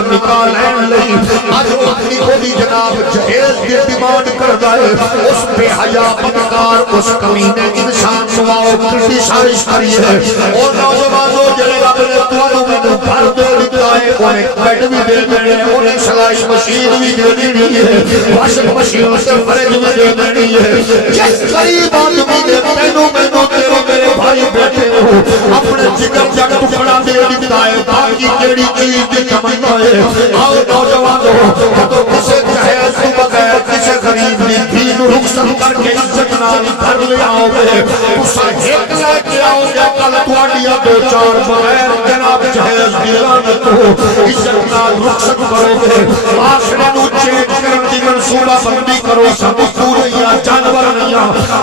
نکاح لین لئی آج اپنی کو بھی جناب جہیز کی ڈیمانڈ کر دائے اس بے حیا بدکار اس کمینے انسان سواؤ کرٹیسائز کریے اور نوجوانوں جڑے اپنے توانوں میں بھر دے لکھتا ہے انہیں بیڈ بھی دے دے انہیں سلائی مشین بھی دے دینی ہے واشنگ مشین سے فریج بھی دے دینی ہے جس قریب آدمی نے تینوں میں نو تیرے میرے بھائی بیٹھے ہو اپنے جگر جگ ٹکڑا دے لکھتا ہے باقی کیڑی چیز دی تمنا ہے آؤ نوجوانوں تو کسے جہیز تو بغیر کسے غریب نے دین رخصت کر کے عزت نال گھر لے آؤ گے اسے ایک لے کے آؤ گے کل تواڈیاں دو چار بغیر جناب جہیز دی لعنت ہو عزت نال رخصت کرو گے معاشرے نو چینج کرن دی منصوبہ بندی کرو سب پوریا جانور نہیں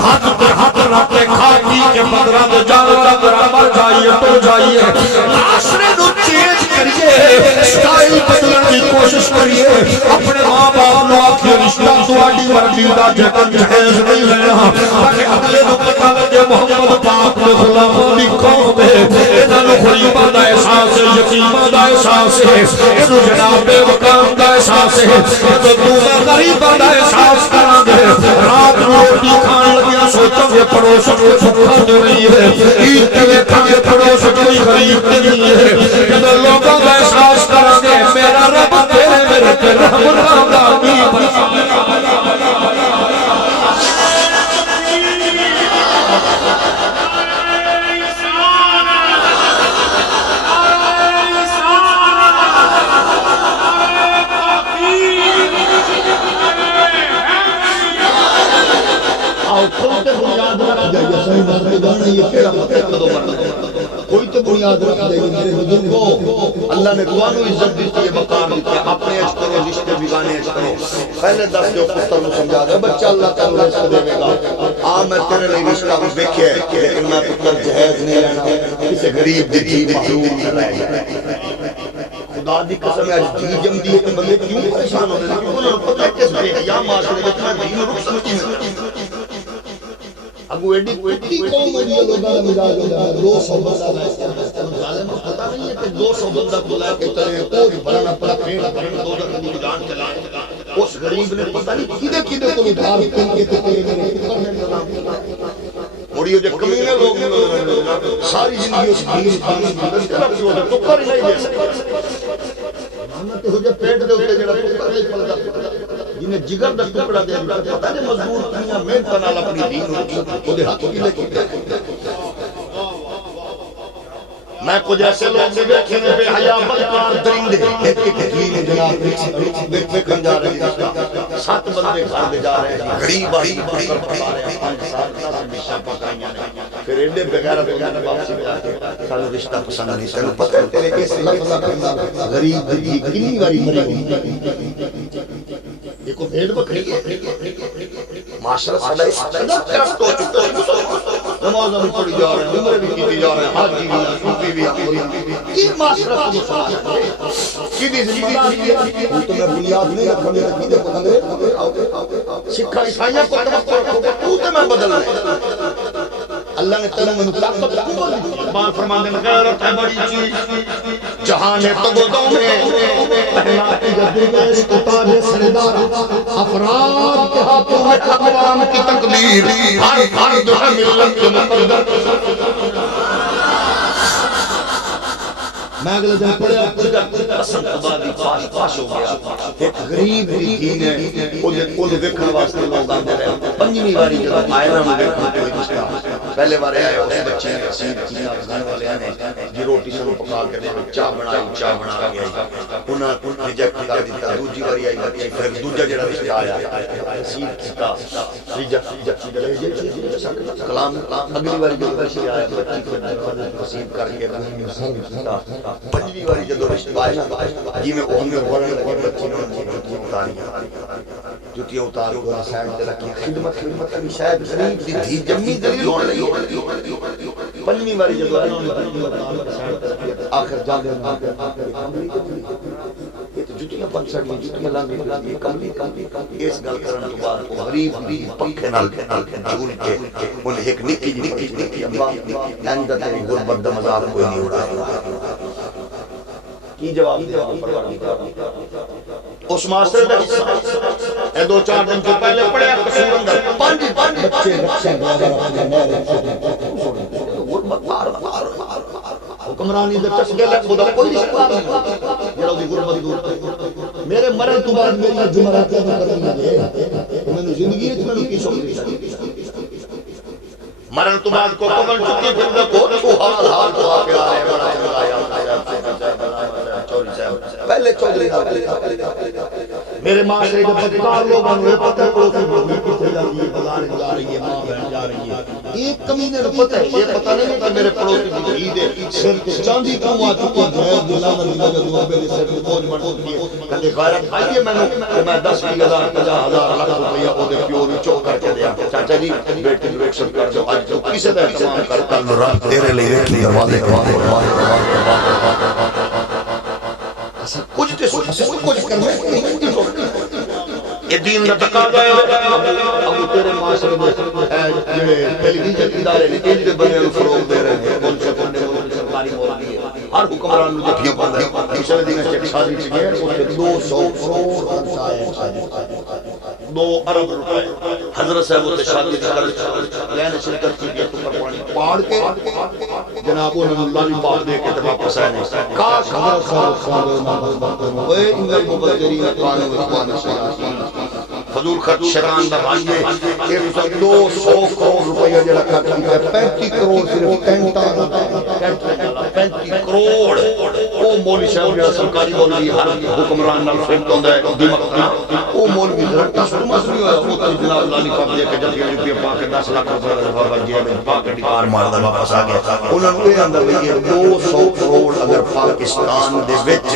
ہاتھ پہ ہاتھ رکھ کے کھا پی کے بدرہ دے جانور اگر مر جائیے تو جائیے معاشرے نو چینج کریے سٹائل بدلن کی کوشش کریے اپنے ماں باپ نو آکھیے رشتہ تواڈی مرضی دا جہیز نہیں لینا تاکہ اگلے نو پتہ لگے محمد پاک دے غلاموں دی قوم ہے انہاں نو غریباں دا احساس ہے یتیماں دا احساس ہے انہوں جناب بے وقام دا احساس ہے تو دوسرا غریباں دا احساس کران گے رات روٹی کھان لگیا سوچو گے پڑوس کو بھوکا تو نہیں ہے عید کے دیکھا گے پڑوس کوئی غریب نہیں ہے جب لوگوں کا احساس کران گے میرا رب تیرے میرے تے رحم کا کوئی تو بنیاد رکھ دے گی میرے بزرگوں اللہ نے دوانو عزت دیتی ہے مقام دیتی ہے اپنے اچھ کرو رشتے بیگانے اچھ کرو پہلے دس جو پتر نو سمجھا دے بچہ اللہ تعالیٰ رشتے دے گا میں تیرے لئے رشتہ بھی بیکھے لیکن میں پتر جہیز نہیں لینا کسے غریب دی تھی محروم نہ رہے خدا دی قسم ہے آج جی جم دی ہے بندے کیوں پریشان ہو رہے کیوں انہوں پتہ ہے کس بے حیا معاشرے میں میں دین رخ سمجھی میں ابو ایڈی کتی قوم ہے یہ لوگاں مزاج ہوتا ہے 200 مسئلہ ہے ظالم کو پتہ نہیں ہے کہ 200 بندہ کو لے کے چلے کوئی بڑا پڑا پیٹ بھرن دو دن کی جان چلائے اس غریب نے پتہ نہیں کدے کدے کو ادھار کر کے تے میرے پتر نے انتظام اور یہ جو کمینے لوگ ساری زندگی اس دین پانی کی طرف سے وہ ٹکر ہی نہیں دے سکتے محمد ہو جے پیٹ دے اوتے جڑا ٹکر نہیں پلدا جنہیں جگر دا ٹکڑا دے دتا پتہ نہیں مزدور کیاں محنت نال اپنی دین او دے ہاتھ کی لے کے میں کچھ ایسے لوگ سے دیکھے نے بے حیا بدکار درندے ایک ایک دین جناب دیکھن جا رہے ہیں 7 بندے گھر دے جا رہے ہیں غریب آئی کر پکا رہے ہیں 5 سال 10 ڈشاں پکائیاں نے پھر ایڈے بغیرت ہو جانے واپسی میں آ کے سارے رشتہ پسند نہیں تینوں پتہ ہے تیرے اس لفظ کا غریب دی کتنی باری مرے یہ کو بھیڑ بکری ہے معاشرہ سدا اس طرف تو چکا ہے نمازیں بھی پڑھی جا رہے ہیں عمرے بھی کیتی جا رہے ہیں حاجی بھی صوفی بھی یہ معاشرہ کو مسئلہ ہے کدی ذمہ داری ہے تو میں بنیاد نہیں رکھوں گا کدی کو تنگے سکھا عیسائیاں کو توقع رکھو گا تو تے میں بدل نہیں اللہ نے تیرے میں طاقت کو دی اقبال فرماتے ہیں غیرت ہے بڑی چیز جہاں نے تگدوں میں پہلا کی درویش کو تاج سردار افراد کے ہاتھوں میں اقوام کی تقدیر ہر فرد ہے ملت کے مقدر میں اگلے دن پڑھیا قسم خدا دی فاش ہو گیا ایک غریب دین ہے وہ دیکھنے واسطے لوگ آتے رہے پنجویں باری جب آئے نا میں دیکھنا کوئی نہیں پہلے بارے آئے اس بچے نے حسین کیا افغان والے نے جی روٹی سنو پکا کے دے چاہ بنا کے انہاں ریجیکٹ کر دیتا دوسری باری آئی بچے پھر دوسرا جڑا رشتہ آیا حسین کیتا ریجیکٹ کلام اگلی باری جو بچے آیا بچی کو نصیب کر کے پنجویں باری جدو رشتہ آئے نا جی میں عمر ورن بچی نے جوتیاں اتار کو سائڈ تے رکھی خدمت بھی شاید غریب دی تھی جمی دلیل ہونے لگی پنجویں باری جدو آخر جانے یہ تو جوتیاں 65 میں جوتیاں لانگی کملی اس گل کرنے تو بعد وہ غریب بھی پنکھے نال جھول کے انہیں ایک نکی جی امبا اندہ تیری غربت دا مذاق کوئی نہیں اڑایا کی جواب دیا پروردگار اس معاشرے دا حصہ اے 2-4 دن تو پہلے پڑھیا قصور اندر 5 بچے غربت حکمرانی دے چسکے لگ خدا کوئی رشتہ نہیں جڑا دی غربت دور میرے مرن تو بعد میری جمعراتیں کرنی لگے میں نے زندگی وچ میں کی سوچ مرن تو بعد کو کمن چکی پھر کو تو حال تو آ کے آ رہے بڑا چنگا یا پہلے چودھری میرے معاشرے کے بدکار لوگوں نے پتہ پڑوسی بھولی پیچھے جاتی ہے بازار جا رہی ہے ماں بہن جا رہی ہے ایک کمینے کو پتہ ہے یہ پتہ نہیں کہ میرے پڑوسی کی عید ہے سر پہ چاندی کیوں آ چکی ہے غلام کی وجہ دو پہ سر پہ بوجھ بڑھ چکی ہے کہتے غیرت آئی ہے میں 10,000 50,000 لاکھ روپیہ وہ دے پیو بھی چوک کر کے دیا چاچا جی بیٹے کی ریکشن کر دو آج تو کسی طرح تمام کرتا رات تیرے لیے دروازے کچھ تے کچھ کرنے یہ دین دا تقاضا ہے ابو تیرے معاشرے میں جڑے ٹیلی ویژن ادارے نے ان دے بنے فروغ دے رہے ہیں کون سے سرکاری مولوی ہے ہر حکمران نو جتھیاں پڑھدا ہے پچھلے دن چیک شادی چ گئے اوتھے 200 کروڑ خرچ آیا 2 ارب روپے حضرت صاحب اوتھے شادی کر لینے شرکت کی تو پر پانی پاڑ کے جناب انہوں نے لالی پاک دے کے تے واپس آئے کاش حضرت صاحب اوے انگل مبشرین قانون اخوان الشیاطین فضول خرچ شیطان دا بھائی ہے یہ 200 کروڑ روپیہ جڑا خرچ کیتا ہے 35 کروڑ صرف ٹینٹا 35 کروڑ او مولوی صاحب جڑا سرکاری مولوی ہر حکمران نال فٹ ہوندا ہے دماغ او مولوی ذرا ٹسٹ مسری ہویا او تے جناب لالی پاک دے کے جب روپیہ پا کے 10 لاکھ روپے دا بابا جی میں پا کے ڈکار ماردا واپس آ گیا انہاں نوں اے اندر یہ 200 کروڑ اگر پاکستان دے وچ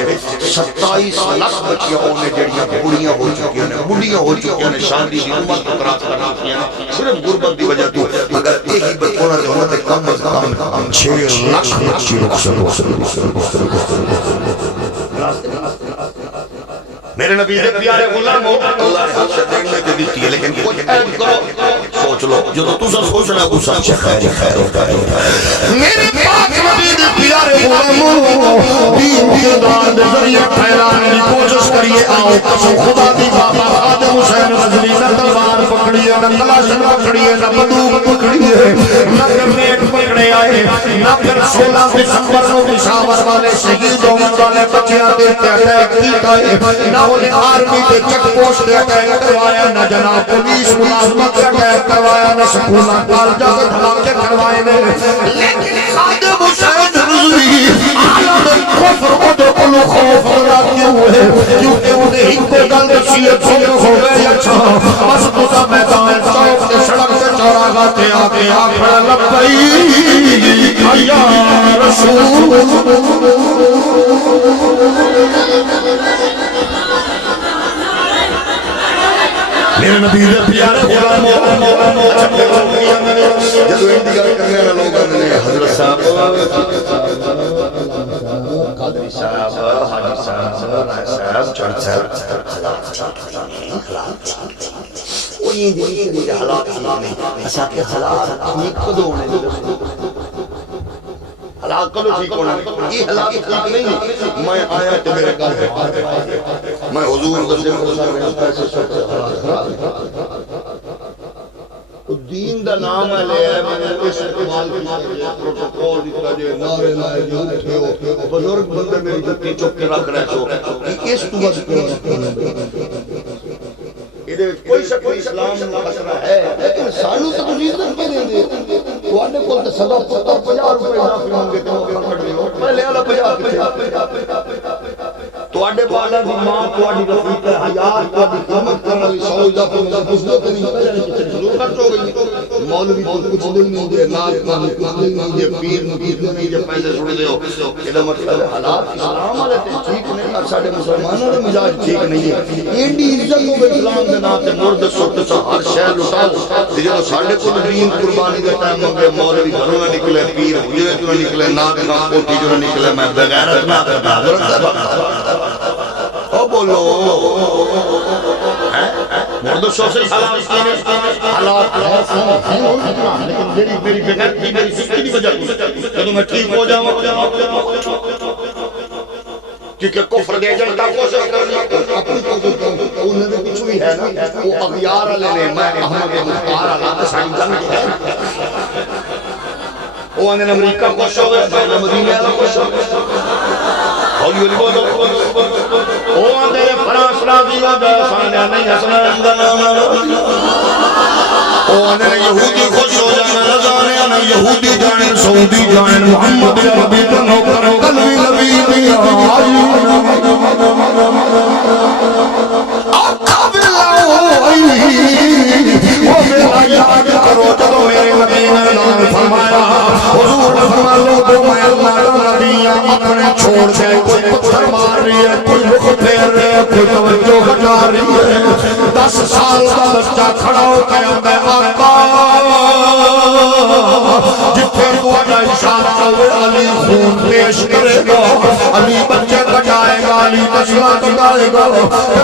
27 لاکھ بچیاں اونے جڑیاں بڑیاں ہو چکیاں نے بڑیاں ہو چکیاں نے شادی دی عمر کو کراس کر چکیاں نے صرف غربت دی وجہ تو اگر یہی بچوں نے ہونا تے کم از کم 6 لاکھ بچی میرے نبی دے پیارے غلامو اللہ نے ہر شے دینے تے دتی ہے لیکن کچھ عہد کرو سوچ لو جو تساں سوچنا کو سب خیر خیر میرے پاک نبی دے پیارے دین کردار دے ذریعے پھیلانے کی کوشش کریے آؤ قسم خدا دی بابا خادم حسین غزنوی نہ تلوار پکڑیے نہ کلاشن پکڑیے نہ بندوق پکڑیے نہ گرنیڈ پکڑے آئے نہ پھر 16 دسمبر کو پشاور والے شہید ہونے والے بچیاں دے اٹیک کیتا ہے نہ انہیں army they check post they attack کروایا نہ جناب پولیس ملازمت دے اٹیک کروایا نہ سکولہ کالجہ دے دھماکے کروائے نے لیکن خادم حسین غزنوی عالم کفر ادخل خوف راتی ہوئے کیونکہ انہیں ہی کو گل نصیحت سن ہو گئے اچھا بس خدا میدان چوک کے سڑک سے چوراہا تے آگے آکھڑا لبیک یا رسول میرے نبی دے پیارے غلاموں جدو انتظار کرنے والے لوگوں نے حضرت صاحب قادری صاحب حاجی صاحب رائے صاحب چڑھ صاحب کوئی اندھی حالات نہیں اسا کے حالات ٹھیک کدو ہونے حالات کدو ٹھیک ہونے یہ حالات ٹھیک نہیں میں آیا تو میرے گھر میں حضور پیسے دین دا نام ہے لے ہے میں نے اس اقبال کی پروٹوکول دیتا جے نعرے لائے جو اٹھے ہو بزرگ بندے میری جتی چک کے رکھ رہے سو کہ اس تو بس کوئی شک کوئی اسلام نہ خسرہ ہے لیکن سالوں سے تجھے عزت پہ دے دے تو آنے کو تے صدا پتر 50 روپے نافی مانگے تو پکڑ لیو پہلے والا 50 کتے تو آنے بالا دی ماں تو آنی رفیق حیات تو آنی قیمت کرنا لی سو اضافہ مجھے پوچھنے کے نہیں پہلے کچھ ضرور خرچ ہو گئی مولوی تو کچھ نہیں دے نات نہ کچھ نہیں دے پیر نہیں دے پیسے چھوڑ دے ہو یہ مطلب حالات اسلام والے تے ٹھیک نہیں اور ساڑھے مسلمانوں نے مزاج ٹھیک نہیں ہے اینڈی عزت ہو اسلام دے ناتے مرد سوٹ سا ہر شہر لٹاؤ جو ساڑھے کو دین قربانی دے ٹائم ہوں مولوی گھروں نہ نکلے پیر ہوئے جو نہ نکلے نات نہ کوٹی جو نہ نکلے میں بغیرت نہ کرتا حضرت صاحب او بولو مرد و شو سے حالات لیکن میری بغیرتی میری سستی کی وجہ جب میں ٹھیک ہو جاؤں کیونکہ کفر دے جنتا کوشش کرنی اپنی کوشش کرنی انہوں نے کچھ بھی ہے نا وہ اغیار علیہ نے میں احمد مختار علیہ سائن جنگ ہے وہ انہیں امریکہ خوش ہوئے میں مدینہ علیہ خوش ہوئے ہولی ہولی بولو وہ انہیں فرانس راضی ہو جائے سانیہ نہیں حسنہ اندر وہ انہیں یہودی خوش ہو جائے نظانے انہیں یہودی جائیں سعودی جائیں محمد عربی تنہو کرو قلبی نبی بھی آئی آقا بلاؤ وہ میرا یاد کرو جدو میرے نبی نے نام فرمایا حضور نے فرما لوگوں میں اللہ کا نبی اپنے چھوڑ دے کوئی پتھر مار رہی ہے کوئی رخ پھیر رہی ہے کوئی توجہ ہٹا رہی ہے 10 سال کا بچہ کھڑا ہو کے آقا جتنے تو اجا اشارہ ہوئے علی خون پیش کرے گا علی بچے کٹائے گا علی تشلا کٹائے گا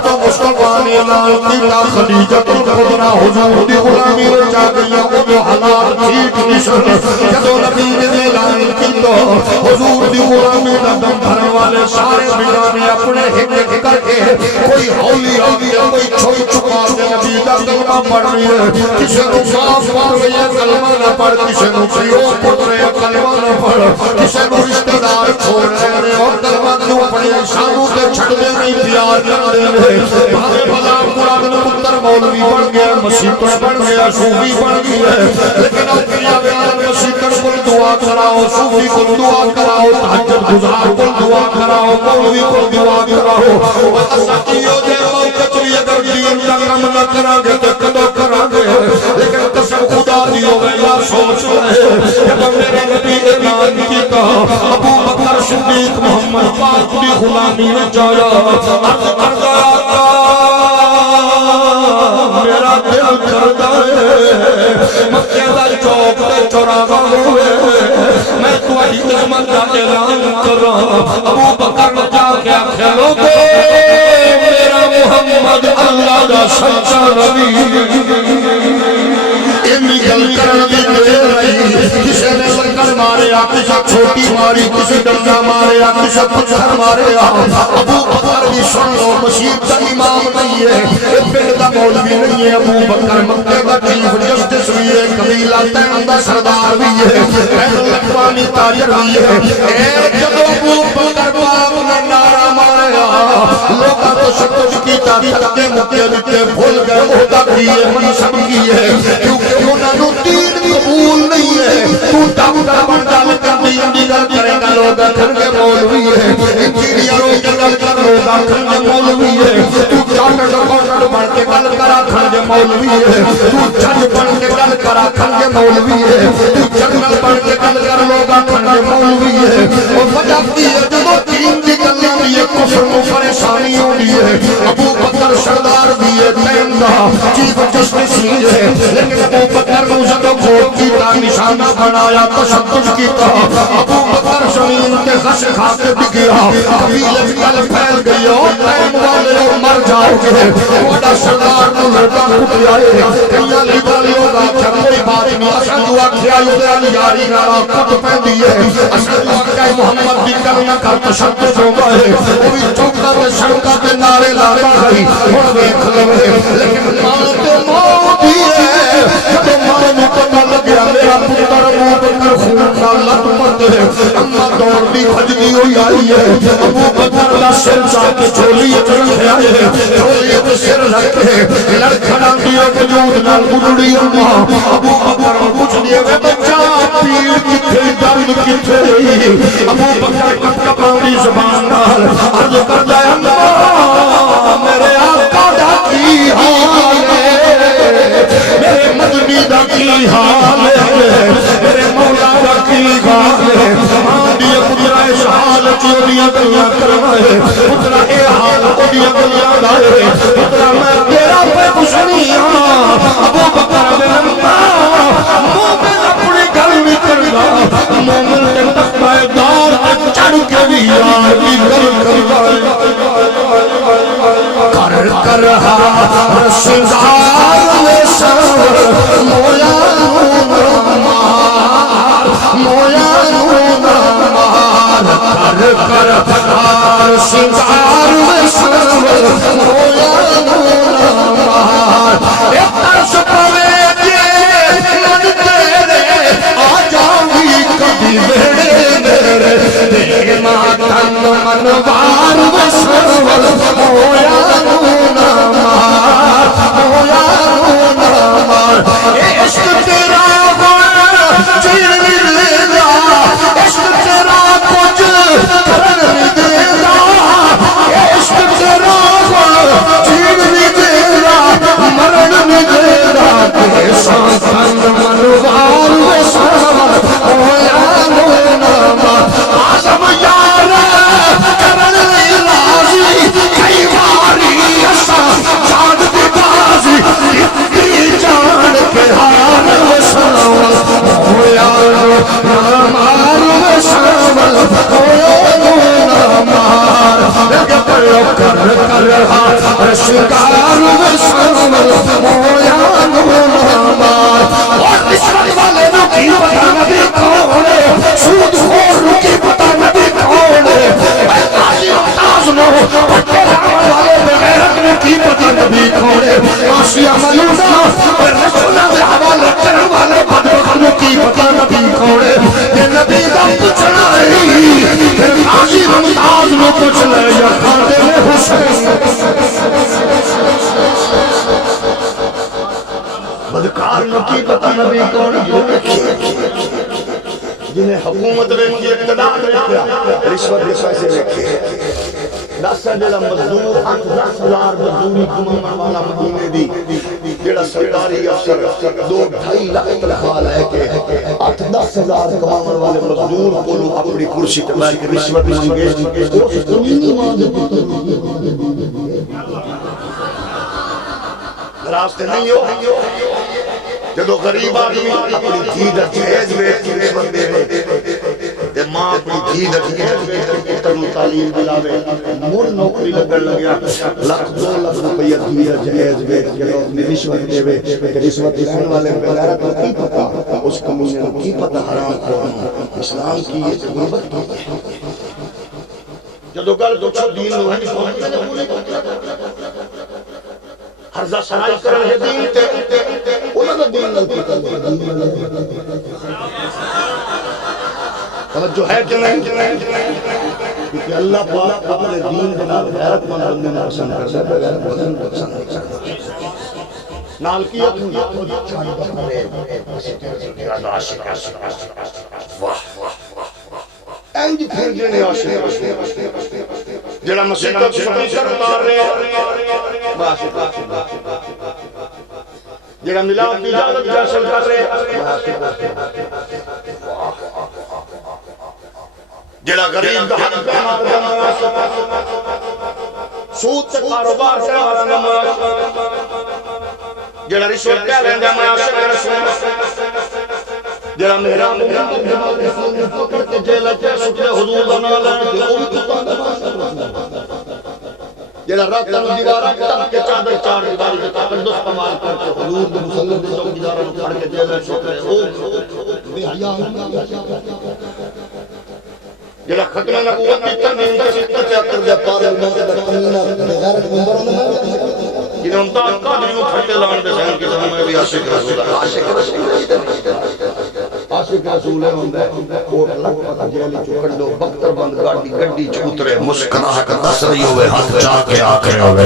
تو مصطفیٰ نے اعلان کیا خدیجہ الکبریٰ حضور دی غلامی رچا گئی وہ حالات ٹھیک نشن جدو نبی نے اعلان کیا حضور دی غلامی دا دم بھرنے والے سارے بیگانے اپنے ہک کر کے کوئی ہولی آ گیا کوئی چھوئی چکا کے نبی دا کلمہ پڑھ رہی ہے کسی کو صاف پڑھ رہی ہے کلمہ نہ پڑھ کسی کو کیوں پڑھ رہے ہیں کلمہ نہ پڑھ کسی کو رشتہ دار چھوڑ رہے ہیں اور کلمہ کیوں پڑھے شاموں کے چھڑ دے نہیں پیار کر دے رہے بھاگے بھلا مراد پتر مولوی بڑھ گیا مسیطر بڑھ گیا صوفی بڑھ گیا لیکن اولیاء بیان مسیطر کو دعا کراؤ صوفی کو دعا کراؤ تحجد گزار کو دعا کراؤ مولوی کو دعا کراؤ ایسا کیوں جے موقع چلی اگر دین کا کم نہ کرا گے تو کدو کرا گے لیکن قسم خدا دیو میں یا سوچ رہے جب میرے نبی اعلان کی کہا ابو بکر صدیق محمد پاک دی غلامی نے جایا عرض کردہ آقا میرا دل کردہ ہے مکہ دا چوک تے چوراہا ہوئے میں تمہاری عظمت کا اعلان کر رہا ابو بکر نے جا کے آخر لوگو میرا محمد اللہ دا سچا نبی انی گل کرن دی دیر رہی کسے نے لنگر ماریا کسی چھوٹی ماری کسی ڈنگا مارے کسی پتھر مارے ابو بکر بھی سن لو مسجد کا امام نہیں ہے پنڈ کا مولوی نہیں ہے ابو بکر مکے کا چیف جسٹس بھی ہے قبیلہ تیم کا سردار بھی ہے بین الاقوامی تاجر بھی ہے جب ابو بکر پاک نے نعرہ مارا لوگا تو شکل کی تاکہ مکے دیتے بھول گئے عہدہ کیے منصب کیے کیونکہ انہوں نے دین قبول نہیں ہے تو ڈاکٹر بن ڈال کر دین دیگر کرے گا لوگا کھنگے مولوی ہے انجینئروں کے گل کر لوگا کھنگے مولوی ہے تو چارٹر اکاؤنٹنٹ بن کے گل کرا کھنگے مولوی ہے تو جج بن کے گل کرا کھنگے مولوی ہے تو جنرل بن کے گل کر لوگا کھنگے مولوی ہے اور وجہ کی ہے جو دین دی گلیں بھی ہے کفر کو پریشانی ہوئی ہے ابو بکر سردار بھی ہے تیم دا چیف جسٹس بھی ہے لیکن ابو بکر کو زدو ووٹ کیتا نشانہ بنایا تشدد کیتا ابو بکر زمین کے غش کھا کے بگیا قبیلے گل پھیل گئی اور تیم والے اور مر جاؤ گے وڈا سردار کو لڑکا کھٹ آئے کئیاں لیبرالیوں کا کیا کوئی بات نہیں اصلا جو آکھیا یودے یاری نارا کٹ پہ دیئے اصلا جو آکھیا محمد دی کرنا کر تشدد ہو گئے وہ بھی چوکا دے شرکا دے نارے لاتا گئی اور دیکھ لوے لیکن مانتے موتی ہے جب مانو پتہ لگیا میرا پتر ابو بکر خون کا لٹ پت ہے اما دوڑ دی بھجنی ہوئی آئی ہے ابو بکر دا سر چاہ کے چھولی رکھے آئے چھولی تو سر رکھے لڑکھنا دیا وجود نال گڑڑی اما ابو بکر پوچھ دیے وے بچہ پیر کتھے درد کتھے ابو بکر کپکپاؤں زبان نال عرض کر دے اما میرے آقا دا کی حال ہے میرے مدنی دا کی حال ہے میرے مولا دا کی حال ہے آدھی پترہ اس حال چیونیاں گلیاں کروائے پترہ اے حال اڈیاں گلیاں دائے پترہ میں تیرا پہ کچھ نہیں ابو بکر بن اما مومن اپنی گھر نہیں کرنا مومن کے تقوی دار چڑھ کے بھی یار کی گل کر کر ہار سنگار میں سور مولا مار مولا مار کر ہار سنگار میں سور مولا مار ایک ترس پوے جے من تیرے آ جاؤں کبھی بیڑے میرے تیرے ماتن منوار میں سور مولا مار مولا مار عشق تیرا چیر نہیں دے گا عشق تیرا کچھ کرن نہیں دے گا عشق تیرا چیر نہیں دے گا مرن نہیں دے گا تیرے ساتھن منوار میں سور مولا مار آزم یار کرن نہیں راضی کئی باری ایسا جان دی بازی اتنی جان کے حال میں سور مولا مار میں سور مولا مار لگے پڑھو کر ہار شکار میں سور مولا مار اور نسبت والے نو کی پتہ نبی کون ہے سود خور نو کی پتہ نبی کون ہے قاضی ممتاز نو پٹے راول والے بغیرت نو کی پتہ نبی کون ہے آسیہ ملونا اور رسولہ دے حوالے کرن والے بدبخت نو کی پتہ نبی کون ہے کہ نبی دا پوچھنا ہے پھر قاضی ممتاز نو پوچھ لے یا خاندے حسین بدکار نو کی پتہ نبی کون جنہیں حکومت ویکھی اقتدار ویکھیا رشوت دے پیسے ویکھے 10 جڑا مزدور 8-10,000 مزدوری کماون والا مدینے دی جڑا سرکاری افسر 2-2.5 لاکھ تنخواہ لے کے 8-10,000 کماون والے مزدور کولو اپنی کرسی تے بیٹھ کے رشوت منگے اس زمینی ماں دے راستے نہیں ہو جدو غریب آدمی اپنی دھی دا جہیز ویچ کے رشوت دے تے ماں اپنی دھی دکھے پتر نو تعلیم دلاوے مون نوکری لگن لگیا لاکھ 2 لاکھ روپیہ دیا جہیز بیچ کے اپنی رشوت دے وے کہ رشوت لین والے بغیرت کو کی پتا اس کمینے کو کی پتا حرام خور اسلام کی یہ غربت کی ہے جدو گل پوچھو دین نو ہے حرزہ سرائی کرن ہے دین تے انہاں دا دین نال توجہ ہے کہ نہیں کیونکہ اللہ پاک اپنے دین کے نال غیرت مند بندے نو پسند کرتا ہے بغیر بندے نو پسند نہیں کرتا نال کی اینج پھر جنے عاشق جڑا مسیح کا سپیکر اتار رہے جڑا ملاد کی اجازت حاصل کر رہے جڑا غریب کا حق نماز سود سے کاروبار سے والا نماز جڑا رشوت پہ لیندا معاشر رسول جڑا محرام پکڑ کے جیل چ سٹے حضور دا نام لین تے او بھی کتا جڑا رات نو دیواراں ٹپ کے چادر چاڑ کے دار کے تقدس کمال کر کے حضور دے مسلم دے چوکیداراں نو پھڑ کے جیل چ سٹے او بے حیا جڑا ختم نبوت کی ترمیم کے 75 دے پارے دا کمینہ غیرت عمر جنہوں امتان قادریوں پھٹے لان دے سین کے سن میں بھی عاشق رسول عاشق رسول ہے کوٹ لگ پتا جیلی چکڑو بختر بند گاڑی چوترے مسکراہٹ دس رہی ہوئے ہاتھ چاہ کے آکھے ہوئے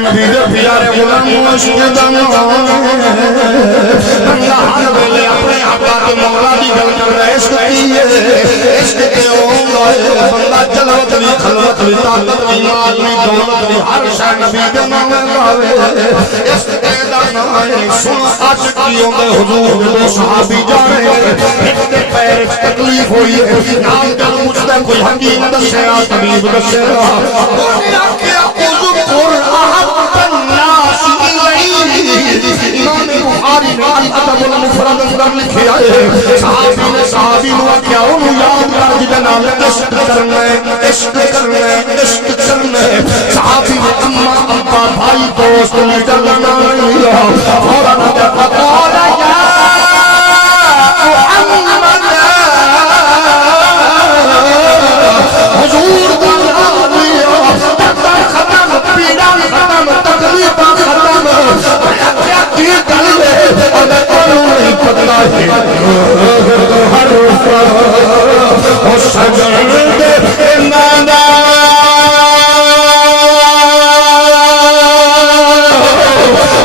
نبی دے پیارے غلام شہیدان اللہ ہر ویلے اپنے آقا کے مولا دی گل کر رہے عشق کے اونگا بندہ جلوت بھی خلوت بھی طاقت بھی مال بھی دولت بھی ہر شے نبی دے نام لاوے عشق کے دانا سن عاشقیوں دے حضور دے صحابی جا رہے ایک دے پیر تکلیف ہوئی ہے نام جل مجھ دے کوئی حکیم دسے طبیب دسے دنیا کے امام بخاری نے ادب المفرد اندر لکھے آئے صحابی نے صحابی نو کیا انہوں یاد کر جدے نام عشق کرنے صحابی نے اما ابا بھائی دوست نے جلنا لیا فوراً جب قول یا محمد حضور کا نام لیا تکر ختم پیڑا ختم تکلیفہ ختم ہر سجن دے نانا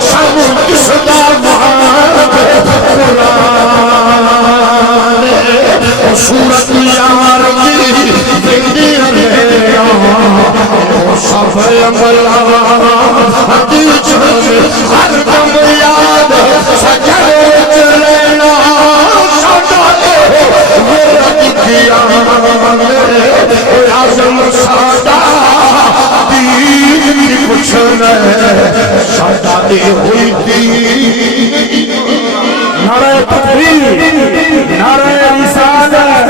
سب کس دا محبت قرآن سورت یار کی زندگی سب عمل حدیث ہر دم یاد سجن چلینا ساڈا کیا اعظم ساڈا دین کچھ نہیں ساڈا دے ہوئی دین نعرہ تکبیر نعرہ رسالت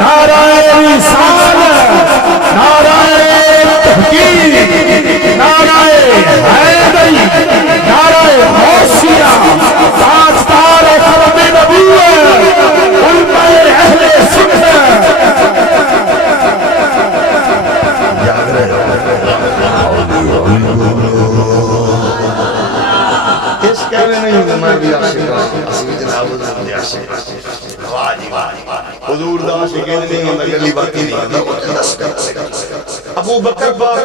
نعرہ رسالت نعرہ تحقیق نعرہ حیدری نعرہ غوثیہ تاجدار ختم نبوت علماء اہل سنت یاد رہے اس کہنے نہیں ہوں میں بھی عاشق ہوں اسی جناب حضور دے عاشق واہ جی واہ حضور دا عاشق نہیں ہوں گلی باقی نہیں ہوں ابو بکر باغ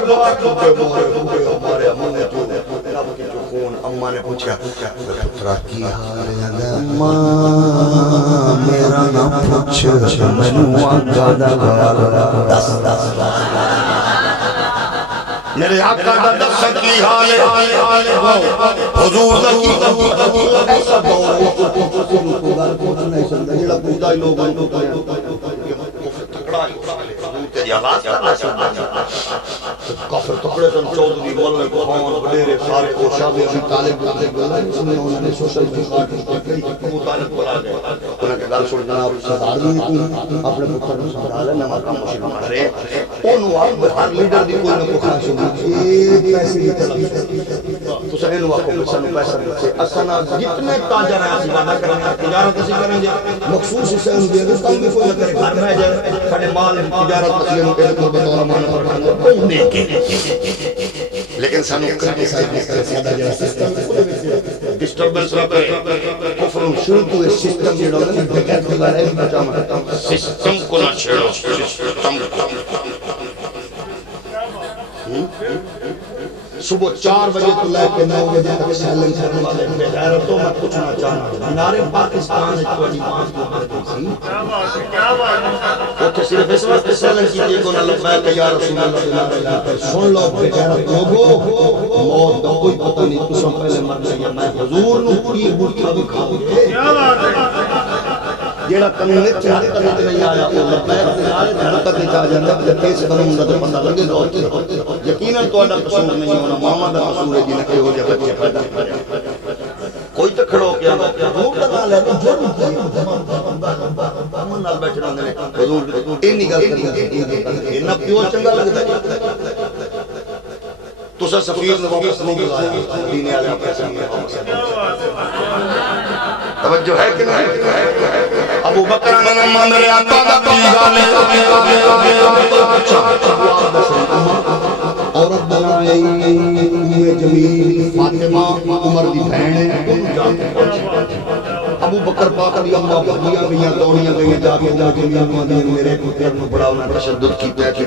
ہمارے امن نے جو رب کے جو خون اماں نے پوچھا پترا کی حال ہے اماں میرا نہ پوچھ مینوں آقا دا حال دس میرے آقا دا دس کی حال حضور دا کی ایسا دور جڑا بودا ہی لوگ تکڑا جی آغاز کرنا چاہتا کافر ٹکڑے تن چودھری ملے خان وڈیرے سارے اوشاب ابھی طالب انہوں نے سوشل ابو طالب کو آ گئے انہوں نے گل سن جناب سردار دی اپنے پتر کو سنبھال نہ کام شروع کر رہے انہوں ہر لیڈر دی کوئی نہ کوئی خواہش ہوگی پیسے کی طلب تو سہن واقع سن پیسہ دے اسنا جتنے تاجر ہیں اسی وعدہ کریں گے تجارت اسی کریں گے مخصوص حصہ ان دے کام بھی کوئی نہ کرے گھر میں جائے سارے مال تجارت اسی ان کے تو بطور امانت رکھنا کوئی دے کے لیکن سانو کرنے سادہ جڑا سسٹم ڈسٹربنس نہ کرے کفر شروع تو اس سسٹم جڑا ہے بغیر گزارے بچا سسٹم کو نہ چھیڑو سسٹم صبح 4 بجے تو لے کے 9 بجے تک سیلنگ کرنے والے بے غیرتوں میں پوچھنا چاہنا نارے پاکستان ہے تو ایمان کو مر گئی سی کیا بات ہے وہ صرف اس وقت سیلنگ کیجئے کو نہ لبیک یا رسول اللہ نعرے لاتے سن لو بے غیرت لوگوں موت کا کوئی پتہ نہیں تسوں پہلے مر گئی میں حضور نو کی بوٹا دکھاؤ گے کیا بات ہے جیڑا قانون چاہتے تک نہیں آیا وہ لبیک نعرے حرکت چاہ جاتا ہے کیس قانون دا پتہ لگے تو یقیناً تہاڈا قصور نہیں ہونا ماما دا قصور ہے جنہیں کہ ہو جائے بچے پیدا کوئی تو کھڑو کیا حضور دا نال ہے جرم امن نال بیٹھے رہندے نے حضور اینی گل کرنی انہاں پیو چنگا لگدا ہے تسا سفیر نے واپس نہیں بلایا مدینے والے پیسے توجہ ہے کہ نہیں ابو بکر نے مان رہا تا دا کی گل عورت بنائی جمیل فاطمہ عمر دی بہن ابو بکر پاک دی اماں بھجیاں گئیاں دوڑیاں گئیاں جا کے جمیل مدینے میرے پتر کو بڑا انہاں تشدد کیتا ہے کہ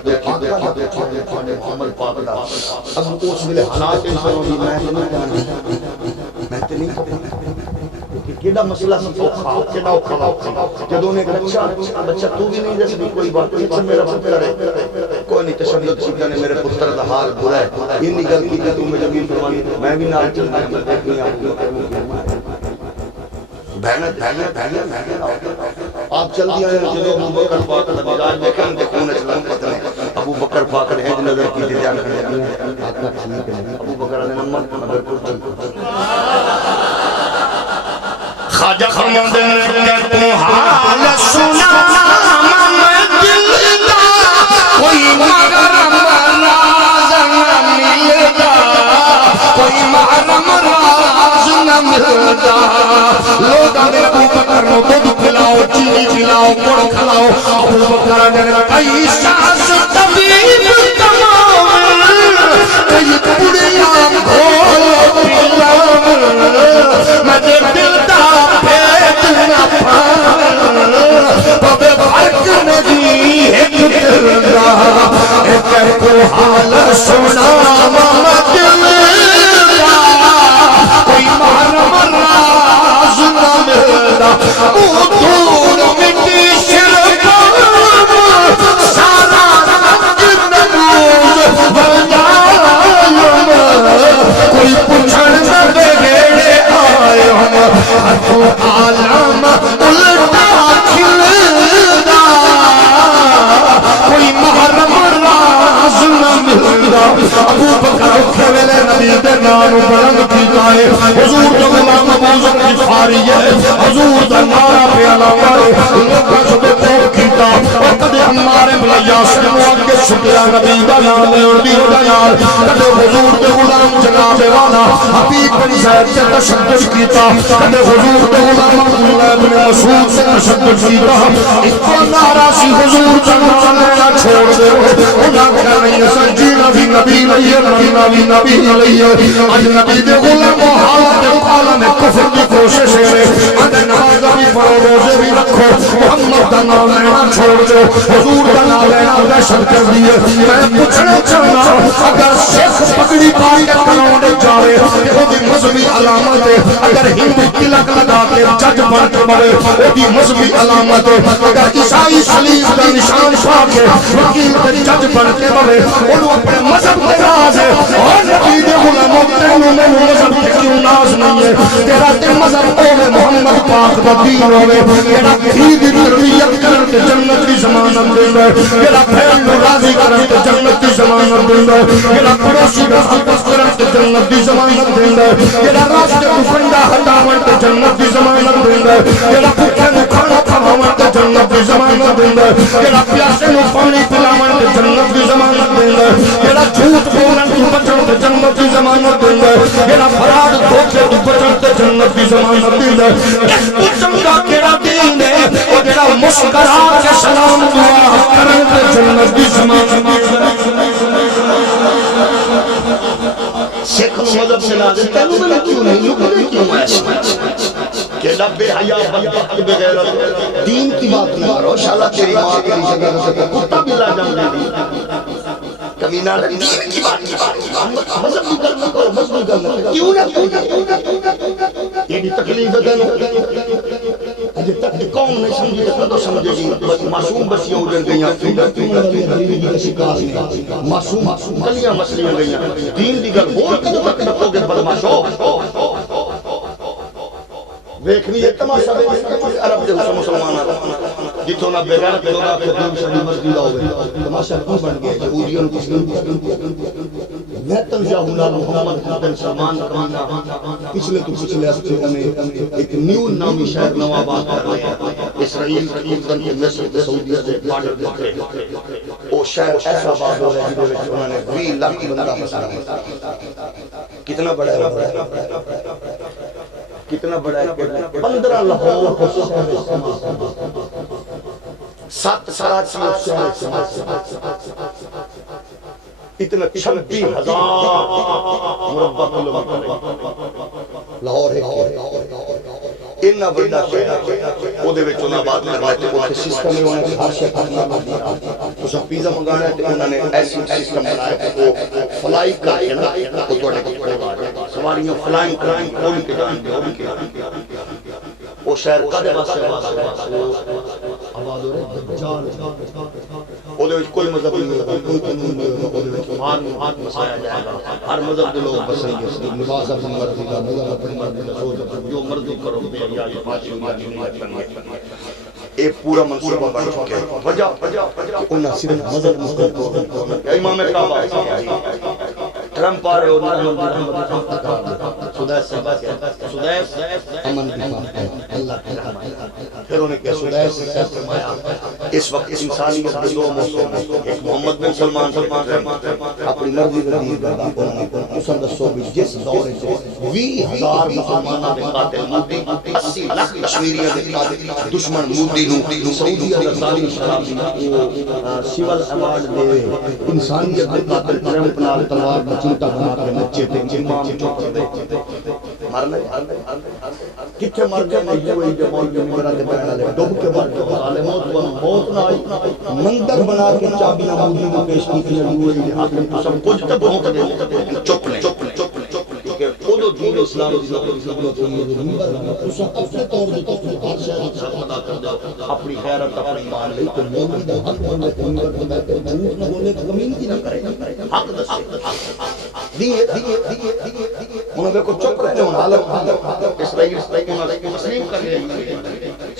محمد پاک دا اب اس ویلے حالات انسانوں دی میں تے نہیں کیڑا مسئلہ سوکھا کیڑا اوکھا جدوں نے بچہ تو بھی نہیں دس کوئی بات نہیں میرا پتر ہے کوئی نہیں تشدد کیتا نے میرے پتر دا حال برا ہے انی گل کی تو میں جمیل فرمانی میں بھی نال چلنا ہے میں دیکھنی آپ چل دیا ہے جدو ابو بکر پاک دا مزاج دیکھا ان کے خون چلن پتنے ابو بکر پاک نے ہج نظر کی جان ابو بکر نے نمبر مگر پرچن خواجہ فرماندے نے کہ تو حال سنا من دل دا کوئی محرم راز نہ ملتا کوئی محرم راز نہ ملتا لوگاں نے ابو بکر نو دودھ پلاؤ چینی پلاؤ گڑ کھلاؤ ابو بکر نے کئی ساس طبیب تمام کئی پڑیاں کھولو پلاؤ میں دل دا پھیت نہ پھان بابے فرق نہیں ایک دل دا ایک کو حال سنا ماما دل دا کوئی محرم راز نہ ملتا او دور مٹی شرکام سارا رنگ نبوز بجائم کوئی پچھڑ نہ بگڑے آئے ہم ہر عالم الٹا کھلدا کوئی محرم راز نہ ملدا ابو بکر اٹھے ویلے نبی دے نام بلند کیتا ہے حضور دا غلام ابو ذر غفاری ہے حضور دا نعرہ پہ علاوہ ہے لوگاں سب خوف کیتا اور کدے عمار بن یاسر نو اگے چھٹیا نبی دا نام ہے اور بھی دا نام کدے حضور دے غلام جناب والا حبیب بن زید سے تشدد کیتا کدے حضور دے غلام عبداللہ بن مسعود سے تشدد کیتا اس کو نعرہ سی حضور دا نام لینا چھوڑ دے انہاں کہا نہیں سجی نبی نبی نبی علیہ اج نبی دے غلام و حالت عالم کفر کی کوشش ہے اج نماز بھی پڑھو روزے بھی رکھو محمد دا نام لینا چھوڑ دو حضور دا نام لینا دہشت کر دیے میں پوچھنا چاہنا اگر شیخ پگڑی پا کے کراؤنے جاوے وہ دی مذہبی علامت ہے اگر ہندو تلک لگا کے جج بن کے مرے وہ دی مذہبی علامت ہے اگر عیسائی صلیب کا نشان پا کے وکیل کے جج بن کے مرے انہوں اپنے مذہب کے راز ہے اور نبی دے غلاموں تینوں میں مذہب کے کیوں ناز نہیں ہے تیرا تے مذہب ہوئے محمد پاک دا دین ہوئے تیرا دھی دی تربیت کرن تے جنت دی ضمانت دیندا جڑا پھیل نو راضی کرن تے جنت دی ضمانت دیندا جڑا پڑوسی دا حق کرن تے جنت دی ضمانت دیندا جڑا راستے تو فنڈا ہٹاون تے جنت دی ضمانت دیندا جڑا بھوکے نو کھانا کھواون تے جنت دی ضمانت دیندا جڑا پیاسے نو پانی پلاون تے جنت دی ضمانت دیندا جڑا جھوٹ بولن تو بچن تے جنت دی ضمانت دیندا جڑا فراڈ دھوکے تو بچن تے جنت دی ضمانت دیندا اس کو چنگا کیڑا دین ہے او جڑا مسکرا کے سلام دعا کرن تے جنت دی ضمانت دیندا سکھ مذہب سے نازل تینوں میں کیوں نہیں لکھنے کیوں ایسا کہ بے حیا بدبخت بغیرت دین کی بات نہ کرو شالا تیری ماں کے لیے جگہ سے کتا بھی لا جم دے کمینہ دین کی بات مذہب کی گل نہ کرو مذہب کی گل نہ کیوں نہ یہ تکلیف ہے اجے تک قوم نہیں سمجھی تو سمجھے گی بس معصوم بچیاں اجڑ گئیاں معصوم کلیاں مسلیاں گئیاں دین دی گل ہور کدوں تک نکو گے بدماشو دیکھنی یہ تماشا عرب دے مسلماناں جتوں نہ بغیرت ہوگا کہ دین شدی مسجد ہوگا تماشا کیوں بن گیا یہودیوں نیتنیاہو نال محمد بن سلمان کمینہ پچھلے تو پچھلے ہفتے میں ایک نیو نامی شہر نو آباد کر رہے ہیں اسرائیل اردن کے مصر کے سعودیہ سے بارڈر پکڑے وہ شہر ایسا آباد ہو رہا ہے جس میں انہوں نے 20 لاکھ بندہ بسا کتنا بڑا ہے کتنا بڑا ہے 15 لاہور کو شہر استعمال 7 کراچی شہر اتنا 26,000 مربع کلومیٹر لاہور ہے انہا بڑا شہر وہ دے وچ انہاں بات کرنا ہے تے اوتھے سسٹم ہے انہاں ہر شے کرنا ہے اس پیزا منگانا ہے تے انہاں نے ایسی سسٹم بنایا ہے وہ فلائی کر کے نا وہ تواڈے کول آ جائے سواریاں فلائنگ کرائیں کھول کے جان دے وہ شہر کدے واسطے آباد ہو رہے دجال وہ دے وچ کوئی مذہب نہیں ہوگا کوئی قانون نہیں ہوگا وہ دے وچ ہاتھ مسایا جائے گا ہر مذہب دے لوگ بسیں گے لباس اپنی مرضی کا مذہب اپنی مرضی کا سوچ جو مرضی کرو بے حیا فحش یا نہیں رکھیں گے اے پورا منصوبہ بن چکا ہے وجہ انہاں صرف مذہب مستقبل کو امام کعبہ ٹرمپ آ رہے ہو سدیس سدیس امن دفاع اللہ کی رحمت پھر انہیں کہا سدیس سے فرمایا اس وقت انسانیت کے دو موسم ایک محمد بن سلمان اپنی مرضی کا دین کردا انہوں نے دسو بھی جس دور سے 20,000 مسلمانوں دے قاتل مودی 80 لاکھ کشمیریاں دے قاتل دشمن مودی نو سعودی عرب ظالم شرابی وہ سیول ایوارڈ دے انسانیت دے قاتل ٹرمپ نال تلوار کا چمٹا بنا کر نچے تے امام چوک دے مرنے کتھے مرنے میں یہ وہی جو مولوی ممبران دے بیان والے ڈوب کے مر کے ظالم موت نہ آئی مندر بنا کے چابیاں مودی کو پیش کی تھی وہی آخر تو سب کچھ تے بھونک دے چپ لے کہ خود دین اسلام دی ضرورت ہوئی ہے ممبر اس اپنے طور دے تو ہر شے ادا کر دو اپنی خیرت اپنی ایمان لے تو مولوی دا حق بننے تے ممبر تے بیٹھ کے جھوٹ نہ بولے کمین کی نہ کرے حق دسے دیے انہوں نے کو چپ رہنے ہوں عالم اسرائیل مسلم کر لیا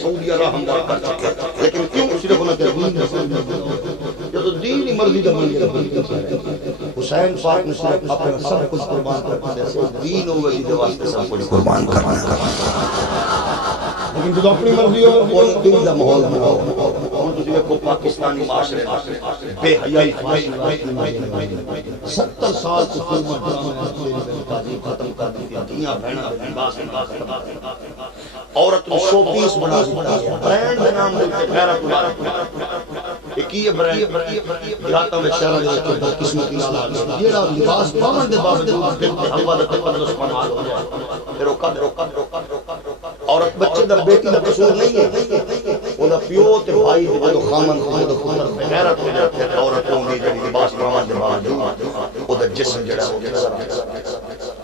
سعودی عرب ہم کر چکے لیکن کیوں صرف انہوں نے دین یہ تو دین ہی مرضی کا بن گیا حسین پاک نے صرف اپنے سب کچھ قربان کرنا ہے دین ہوئے جیدے واسطے سب کچھ قربان کرنا لیکن جو اپنی مرضی ہو وہ دین دا محول بنا ہو تو جو کو پاکستانی معاشرے بے حیائی 70 سال سے فرما ڈرامہ ختم کر دی دنیا بہنا باس عورت کو شو پیس بنا دیا برانڈ کے نام دے غیرت اللہ ایک یہ برانڈ دیہاتوں میں شہر دے کے قسمتی نال جیڑا لباس پاون دے باوجود ہوا دا تقدس پناہ ہو جائے پھر عورت بچے دا بیٹی دا قصور نہیں ہے وہ دا پیو تے بھائی دے خامن خود خود غیرت ہو جاتے ہیں عورتوں دی جڑی لباس پاون دے باوجود وہ دا جسم جڑا ہو جائے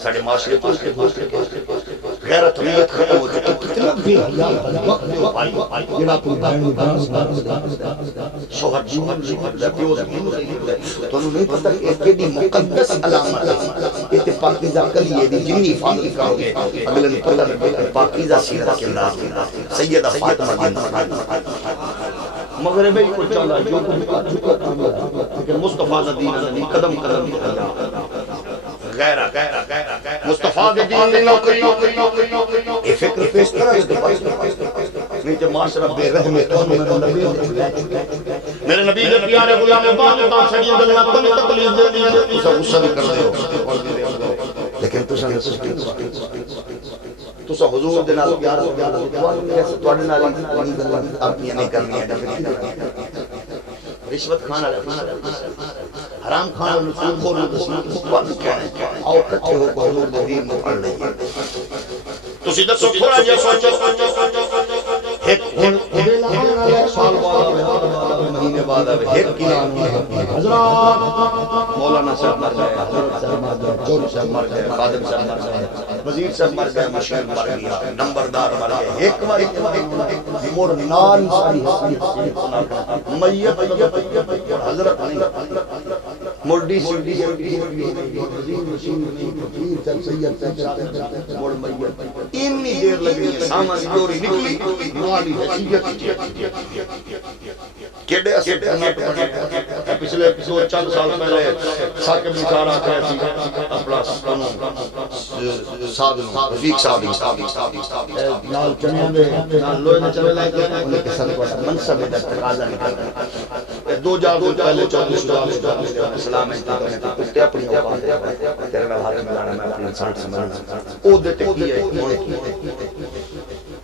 ساڈے معاشرے تو غیرت نیت ختم ہو چکی کتنا بے حیا وقت بھائی جڑا کوئی بہن ڈانس شوہر دا پیو دا تو نہیں پتہ کہ کیڑی مقدس علامت ہے یہ تے پاکیزہ کلیے دی جنی فاقی کرو گے اگلے نے پتہ پاکیزہ سیرت کے انداز سیدہ فاطمہ مغربی کو چلا جو کو چکا لیکن مصطفیٰ دا دین نہیں قدم قدم غیرہ مصطفیٰ دا دین نہیں نوکری یہ فکر پیش کرا اس کے پاس نہیں جو معاشرہ بے رحم تو میرے نبی دے پیارے غلام پاک تا سڑی گلاں تن تکلیف دے دی تو غصہ بھی کر دے ہو لیکن تو سن سستی تو سا حضور دے نال پیار کیسے تواڈے نال اپنی نہیں کرنی ہے رشوت کھانا حرام کھانا نسول خور نسول آؤ کچھے ہو کو حضور دے دین میں پڑھ لیں تو سیدھا سو تھوڑا جا سوچو ایک سال بعد مہینے بعد ایک کلان حضرات مولانا صاحب مر گئے حضرت صاحب مر گئے چور صاحب مر گئے خادم صاحب مر گئے وزیر صاحب مر گئے مشیر مر گیا نمبردار مر گئے ایک بار مور نال ساری حسیت میت حضرت نہیں مردی سیدھی مور میت اتنی دیر لگی ہے سامان جوری نکلی نالی حسیت کیڑے اسے پچھلے 4 سال پہلے ثاقب نثار کہے تھی اپنا صاحب رفیق صاحب نال چنیاں دے نال لوہے نے چلے لائے گئے انہیں کے ساتھ منصب دا تقاضا نکل 2 جال پہلے 24 شدہ اسلام ہے اپنی اوقات تیرے نال ہاتھ ملانا میں اپنی انسان سمجھنا او دے ٹکی ہے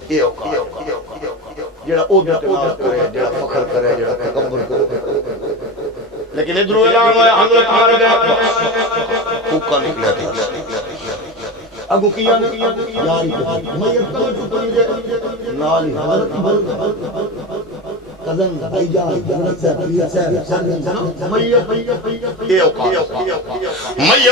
یہ اوقات جڑا او دے نال کرے جڑا فخر کرے جڑا تکبر کرے لیکن ادھر اعلان ہوا حضرت مر گئے کوکا نکلا تھا اگو کیا یاری میت تو چپڑی دے نال حضرت قدم بھائی جان حضرت صاحب پیر صاحب میت یہ اوقات میت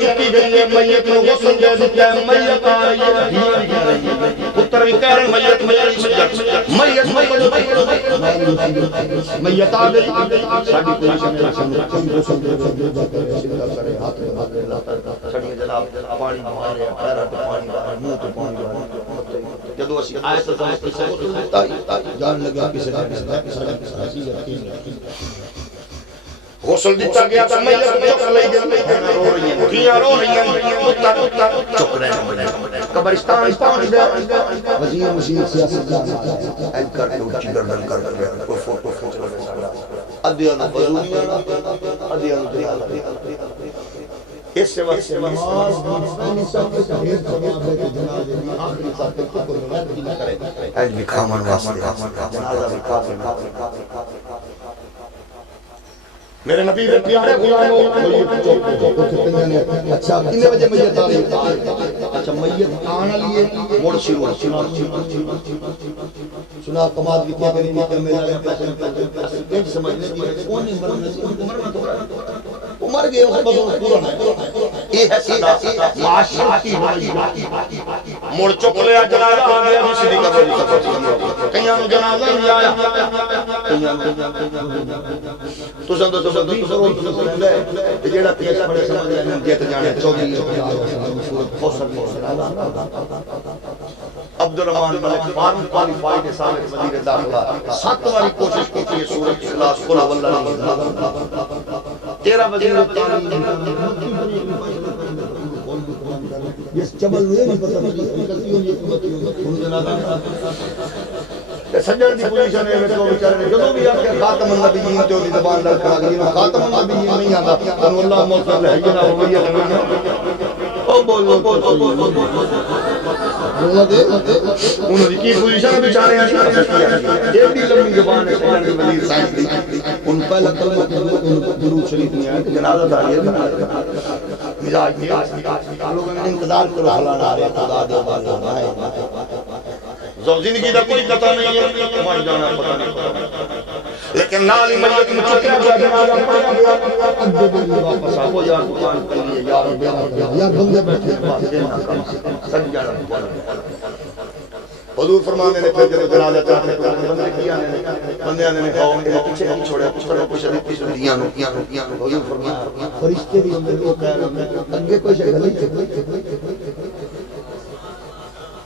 چکی گئی ہے میت کو غسل دے دیتا ہے میت آ رہی ہے بیماری کہہ رہی ہے پتر بھی کہہ رہے ہیں میت آ گئی ساڑھی پوزیشن ہے کوئی غسل دے دے سندہ کرے ہاتھ میں ہاتھ میں لاتا سڑی جناب پانی مارے پیرہ تو پانی مارے منہ تو پانی مارے جدو اسی آیت سے جان لگا کسی غسل دیتا گیا تو میت چک لے گئے کیا رو رہی ہیں چک رہے ہیں قبرستان پہنچ گئے وزیر مشیر سیاست ایڈ کر کے اچھی گردن کر کے کوئی فوٹو کھینچ رہے ادھیانو بزونیانا ادھیانو دریالا اس سے وقت نماز پہلی صاحب کے ڈھیر ثواب ہے کہ جنازے دی آخری صاحب کے کوئی غیرت نہ کرے ایج بھی کھامن واسطے جنازہ بھی کافی میرے نبی دے پیارے غلاموں اچھا کتنے بجے میت آ رہی ہے اچھا میت آنا لیے موڑ شروع سنا کماد بھی کیا کریں کہ میرا پیسے سمجھنے کی کون نہیں مرنا تو وہ مر گئے اس بس پورا ہے یہ ہے صدا معاشرتی موڑ چک لیا جنازہ آ گیا بھی سیدھی قبر کئیاں جنازہ نہیں آیا تو سندو بھی ضرور تو لے جیڑا پیش پڑے سمجھ لیں جیت جانے چودھری عبد الرحمن ملک فارم کوالیفائیڈ سابق وزیر داخلہ 7 باری کوشش کی تھی سورۃ اخلاص قل هو اللہ 13 وزیر تعلیم یہ چبل نہیں پتہ سجن دی پوزیشن ہے تو بیچارے جدوں بھی آپ کے خاتم النبیین تے دی زبان لڑ کھڑا گئی خاتم النبیین نہیں آندا ان اللہ موصل ہے جنا وہی او بول اللہ دے انہوں نے کی پوزیشن بیچارے ہیں ایڈی لمبی زبان ہے سجن دی وزیر صاحب دی ان پہلا کلمہ درود شریف نہیں ہے جنازہ تھا یہ مزاج لوگوں نے انتظار کرو فلانا آ رہا خدا دے والا ہے زندگی دا کوئی پتہ نہیں ہے مر جانا پتہ نہیں لیکن نالی میت میں چکیا گیا جنازہ پڑھا گیا ادھے دن واپس آگو یار دکان کر لیے یار بندے بیٹھے بات دینا کم سج جانا دکان حضور فرمانے نے پھر جب جنازہ چاہتے بندے کیا بندے آنے نے کہا انہیں پیچھے نہیں چھوڑے کچھ طرح کچھ نہیں پیچھے دیاں نو حضور فرمانے فرشتے بھی اندر وہ کہہ رہے ہیں انگے کوئی شکل نہیں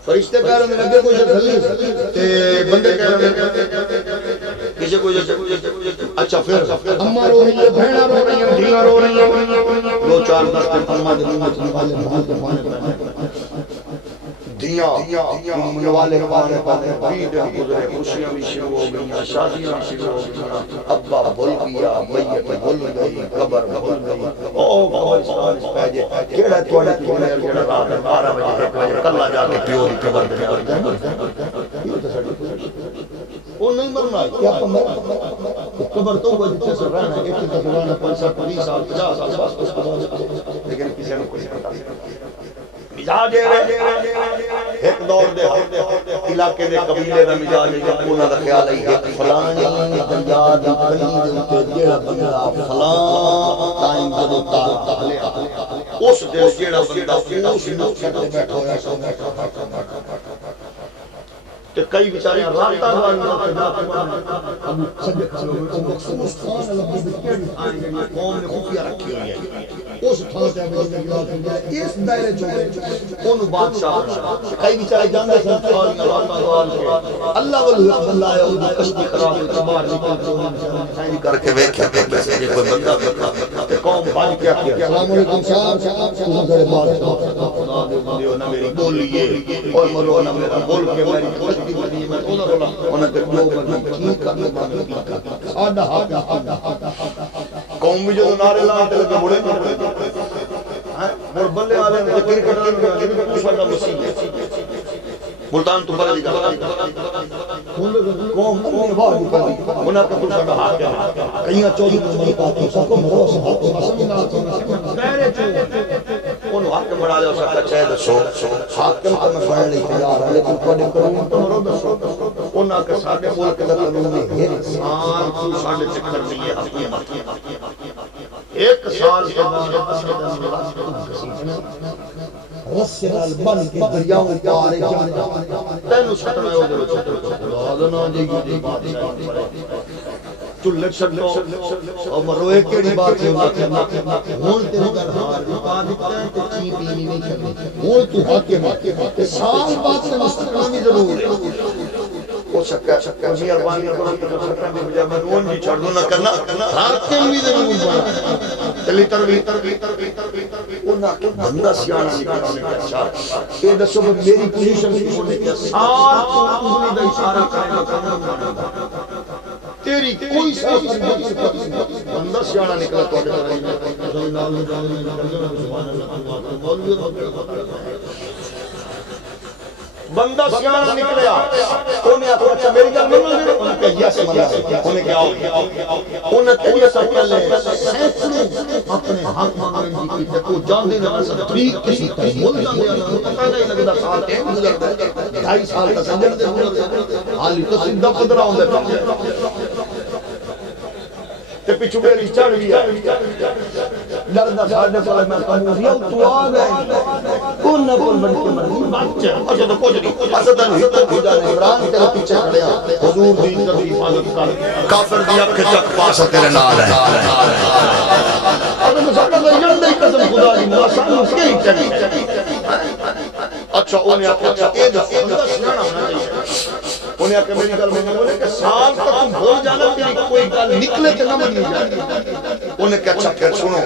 فرشتے کہہ رہے ہیں اگے کوئی شکل نہیں تے بندے کہہ رہے ہیں پیچھے کوئی اچھا پھر اماں رو رہی ہیں، بہناں رو رہی ہیں، دھیاں رو رہی ہیں، دو چار دستے اماں دے منہ وچ نوالے پانے دھیاں نوالے پانے بھی دن گزرے، خوشیاں بھی شروع ہو گئیں، شادیاں بھی شروع ہو گئیں، ابا بھول گیا، میت بھول گئی، قبر بھول گئی، او قبرستان پہ جے کیڑا تواڈے کونے جڑا رات 12 بجے 1 بجے کلا جا کے پیو دی قبر تے مر جائے وہ نہیں مرنا کیا قبر تو وہ جتنے سے رہنا ہے، ایک تو زمانہ 5 سال 20 سال 50 سال بس اس کے بعد لیکن کسی نے کوئی پتہ نہیں مزاج ہے ایک دور دے علاقے دے قبیلے دا مزاج ہے انہاں دا خیال ہے ایک فلانی دریا دی کلی دے اوتے جیڑا بندہ فلاں ٹائم جدوں تالے اس دن جیڑا بندہ اس نقطے تے بیٹھا ہویا سو تے کئی بیچارے راتاں گاڑی تے جا کے ابو صدیق مخصوص خان اللہ دی کیڑی قوم نے خفیہ رکھی ہوئی ہے اس تھان تے اس دائرے چ اونوں بادشاہ کئی بیچارے جاندے سن خالیاں راتاں گال کے اللہ ولو اللہ ہے اودی کشتی خراب ہوئی باہر نکل کے سائیں کر کے ویکھیا کہ جے کوئی بندہ بیٹھا تے قوم بھج کے کیا السلام علیکم صاحب تمہارے بادشاہ خدا دے بندے نہ میری بولی ہے اور مرو نہ میرا ملک ہے میری کشتی بنی میں تو انہاں تے جو بنی ٹھیک کر کے بن ساڈا حق قوم بھی جو نعرے لاتے لگے بڑے اور بلے والے نے کرکٹ نے تو ساڈا مسیح ہے ملتان تو بڑا لکھا قوم نے آواز اٹھائی انہاں کا تو ساڈا حق ہے کئیاں 24 نمبر پاتے سب کو مرو صاحب دائرے چ انہوں حاکم بڑھا لے اسا کچھ ہے دسو حاکم تو میں بڑھ لئی تیار ہے لیکن کوئی قانون تو مرو دسو انہاں کے ساڈے ملک دا قانون ہے ایک سال تو ساڈے چکر نہیں ہے حکومت ایک سال کے بعد رسے نال بن کے دریاؤں پار جان تینو سٹنا ہے او دے خدا نہ جی دی بادشاہ چلے چھڈو او مرو ایک کیڑی بات ہے ہون تیرے گل ہار پا دتا ہے تے چی پینی نہیں کرنی ہون تو حاکم ہے سال بعد سے مستقبل بھی ضرور ہے ہو سکتا ہے مہربانی کرو کہ سکتا ہے بجا میں نون بھی چھڑ دو نہ کرنا حاکم بھی ضرور بنا چلی تروی انہاں کے بندہ سیانا نکلنے کا اچھا یہ دسو میری پوزیشن کی ہونے کے سال تو انہی دا اشارہ کرے گا تیری کوئی سیاسی بندہ سیانا نکلا تو آگے طرح بندہ سیانا نکلیا انہیں آتا اچھا میری گل منو دے انہیں کہا یس منو انہیں کہا انہیں تیری سب پہلے سینکڑوں اپنے حق مانگنے کی تے کو جاندے نہ طریق کسی طرح بول جاندے نہ پتہ نہیں لگدا سال ٹائم گزردا 2.5 سال کا سمجھن دے گزردا حالی تو سیدھا قدرہ ہوندا تے پچھو میری چڑھ گیا ڈردا ساڈے کول میں کموزیا تو آ گئے کون نہ کون بن کے مرنی بچہ اچھا تو کچھ نہیں اسد نہیں تو خدا نے عمران تیرے پیچھے کھڑیا حضور دی نبی حفاظت کر کافر دی اکھ چک پاس تیرے نال ہے اگر ساڈا جان دی قسم خدا دی سانو کئی چڑھی اچھا انہیں اچھا اے دس سیاںا ہونا چاہیے انہیں کہ میری گل منو انہیں کہ سال تک تم بھول جانا تیری کوئی گل نکلے کہ نہ منی جائے انہیں کہ اچھا پھر سنو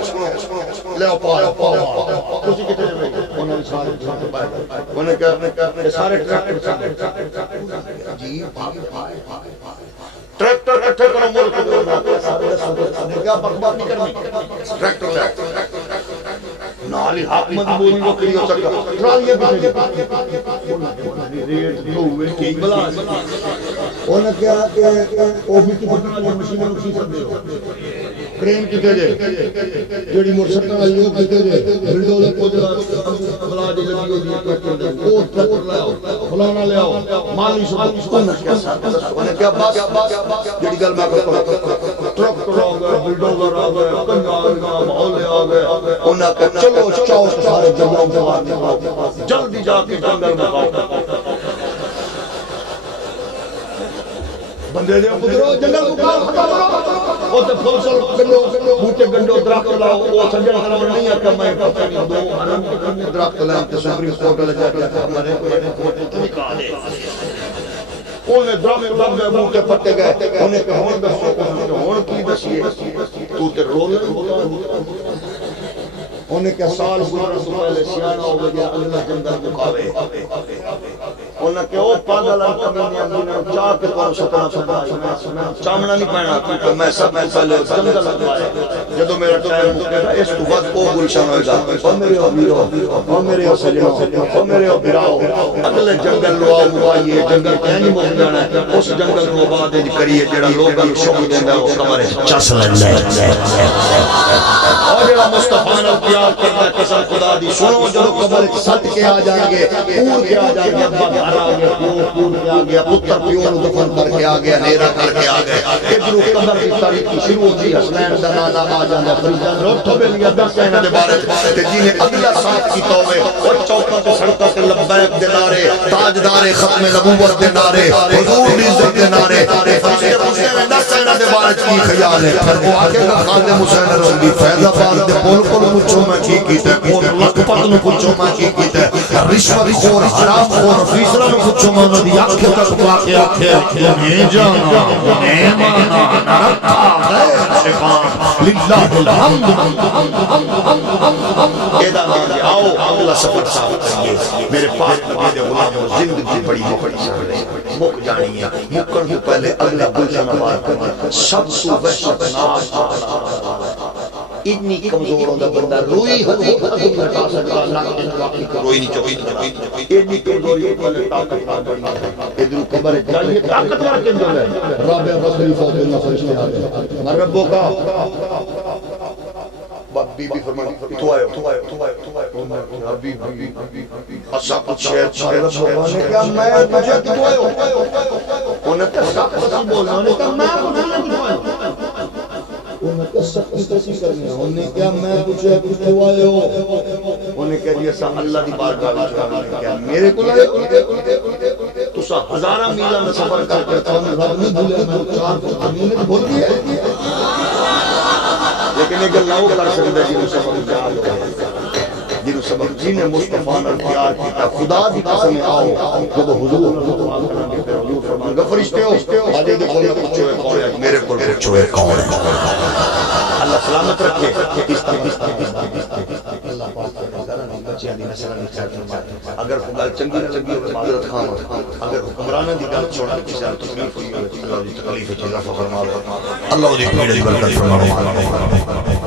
لے آؤ پاؤ کسی کتے جائے انہیں سارے انہیں کہ سارے ٹریکٹر جی ٹریکٹر اٹھے کرو ملک دے کیا بکبات نہیں کرنی ٹریکٹر لے نالی حاکمت بولی وکری ہو سکتا ٹرالیاں پیچھے ریٹ دو ہوئے کئی بلا انہیں کیا کہ وہ بھی کی پتنا جو مشینہ نکسی سکتے ہو کرین کتے جے جوڑی مرسٹہ والی ہو کتے جے بلڈوزر کو جلا بلا دی لگی ہو دی ٹریکٹر دے وہ ٹریکٹر لے آؤ فلانا لے آؤ مالی سب انہیں کیا باس جڑی گل میں کرتا ہوں ٹریکٹر آ گئے بلڈوزر آ گئے کنجا آ گئے محولے آ گئے انہیں کہ چلو چاہو سارے جنگوں سے جلدی جا کے جنگل میں پاؤ بندے دے پترو جنگل کو کال ختم کرو او تے فلسل گنڈو بوٹے گنڈو درخت لاؤ او سجن کرم نہیں ہے کہ میں پتہ نہیں دو حرم کے درخت لائیں تے سپریم کورٹ لے جا کے ہمارے کو نکال دے انہیں درخت لگ گئے بوٹے پتے گئے انہیں کہ ہون دسو ہون کی دسیے تو تے رول انہیں کہ سال گزرن تو پہلے سیانہ ہو گیا اللہ جنگل مکاوے انہیں کہ او پاگل کمینیاں انہیں چاہ کے تو سپنا سپنا چامنا نہیں پہنا کیونکہ میں سب سے پہلے جنگل لگائے جدو میرا ٹائم مکے گا اس تو بعد او گلشن ہوئے گا او میرے امیرو او میرے سجنوں او میرے براؤ اگلے جنگل لو آؤ مبائیے جنگل کہنی مک جانا ہے اس جنگل کو بعد کریے جڑا لوگاں شوق دیندہ وہ کمرے چس لے اور جڑا مصطفیٰ نے پیار کرنا قسم خدا دی سنو جدو قبر سٹ کے آ جائیں گے پور کے آ جائیں گے ابا گھر آ گیا پور کے آ گیا پتر پیون دفن کر کے آ گیا نیرہ کر کے آ گیا ادھرو قبر کی تاریخی شروع ہوتی حسنین دا نانا آ جانا فریدان روٹھو بے لیا دس سینہ دے بارے تے جنہیں اگلا ساتھ کی توبے اور چوکہ تے سڑکہ تے لبیک دے نارے تاجدار ختم نبوت دے نارے حضور دی عزت دے نارے فرشتے پوچھتے ہیں دس سینہ دے بارے کی خیال ہے پھر وہ آگے کا خادم حسین رضوی فیض آباد دے بول کل پوچھو میں کی کیتے اور لکپت نو پوچھو میں کی کیتے رشوت خور حرام خور فیصلہ نو پوچھو میں ندی آنکھیں تک واقع آنکھیں انہیں جانا انہیں مانا نرکھا غیر شفان للہ الحمد ایدہ مانگے آؤ اگلا سفر صاحب کریے میرے پاس مجھے دے غلام زندگی بڑی مکڑی سارے مک جانی ہے مکڑ تو پہلے اگلا گلشن آباد کرنا سب تو وحشت ناش اتنی کمزور ہوتا بندہ روئی حقیقت تم لٹا سکتا روئی نہیں چوئی اتنی کمزوری پہلے طاقت کا بڑی ادھر قبر جائیے طاقت کر کے اندر ہے رابع بصری فوت اللہ فرشتے آگے مربو کا بی بی فرمانی تو آئے بی اچھا کچھ شہد رب بھگوان نے کہا میں مجھے تو آئے انہیں کہا ساکھ بسی بولنا انہیں کہا میں مجھے تو آئے انہیں کہا سخت کسی کرنی ہے انہیں کہا میں پوچھے کچھ تو آئے ہو انہیں کہا جی ایسا اللہ دی بارگاہ میں چھوڑا انہیں کہا میرے کو لائے تو سا ہزارہ میلہ میں سفر کر کے تو ہمیں رب نہیں بھولے میں چار کو انہیں بھول گئے لیکن ایک اللہ وہ کر سکتا ہے جنہوں سبب جہاد ہوئے جنہوں سبب جنہیں مصطفیٰ نے پیار کیتا خدا دی قسم آؤ جب حضور نے دعا کرنے پھر حضور فرمان گا فرشتے ہو آجے دے کھولنے پوچھوئے کون ہے میرے کھول پوچھوئے کون ہے اللہ سلامت رکھے اللہ پاک بچیاں دی نسلہ نہیں خیر فرمائے اگر گل چنگی نہ لگی ہو معذرت خواہ اگر حکمرانہ دی گل چھوڑا کسی نے تکلیف ہوئی ہو اللہ دی تکلیف ہے رفع فرما اللہ دی پیڑ دی برکت فرما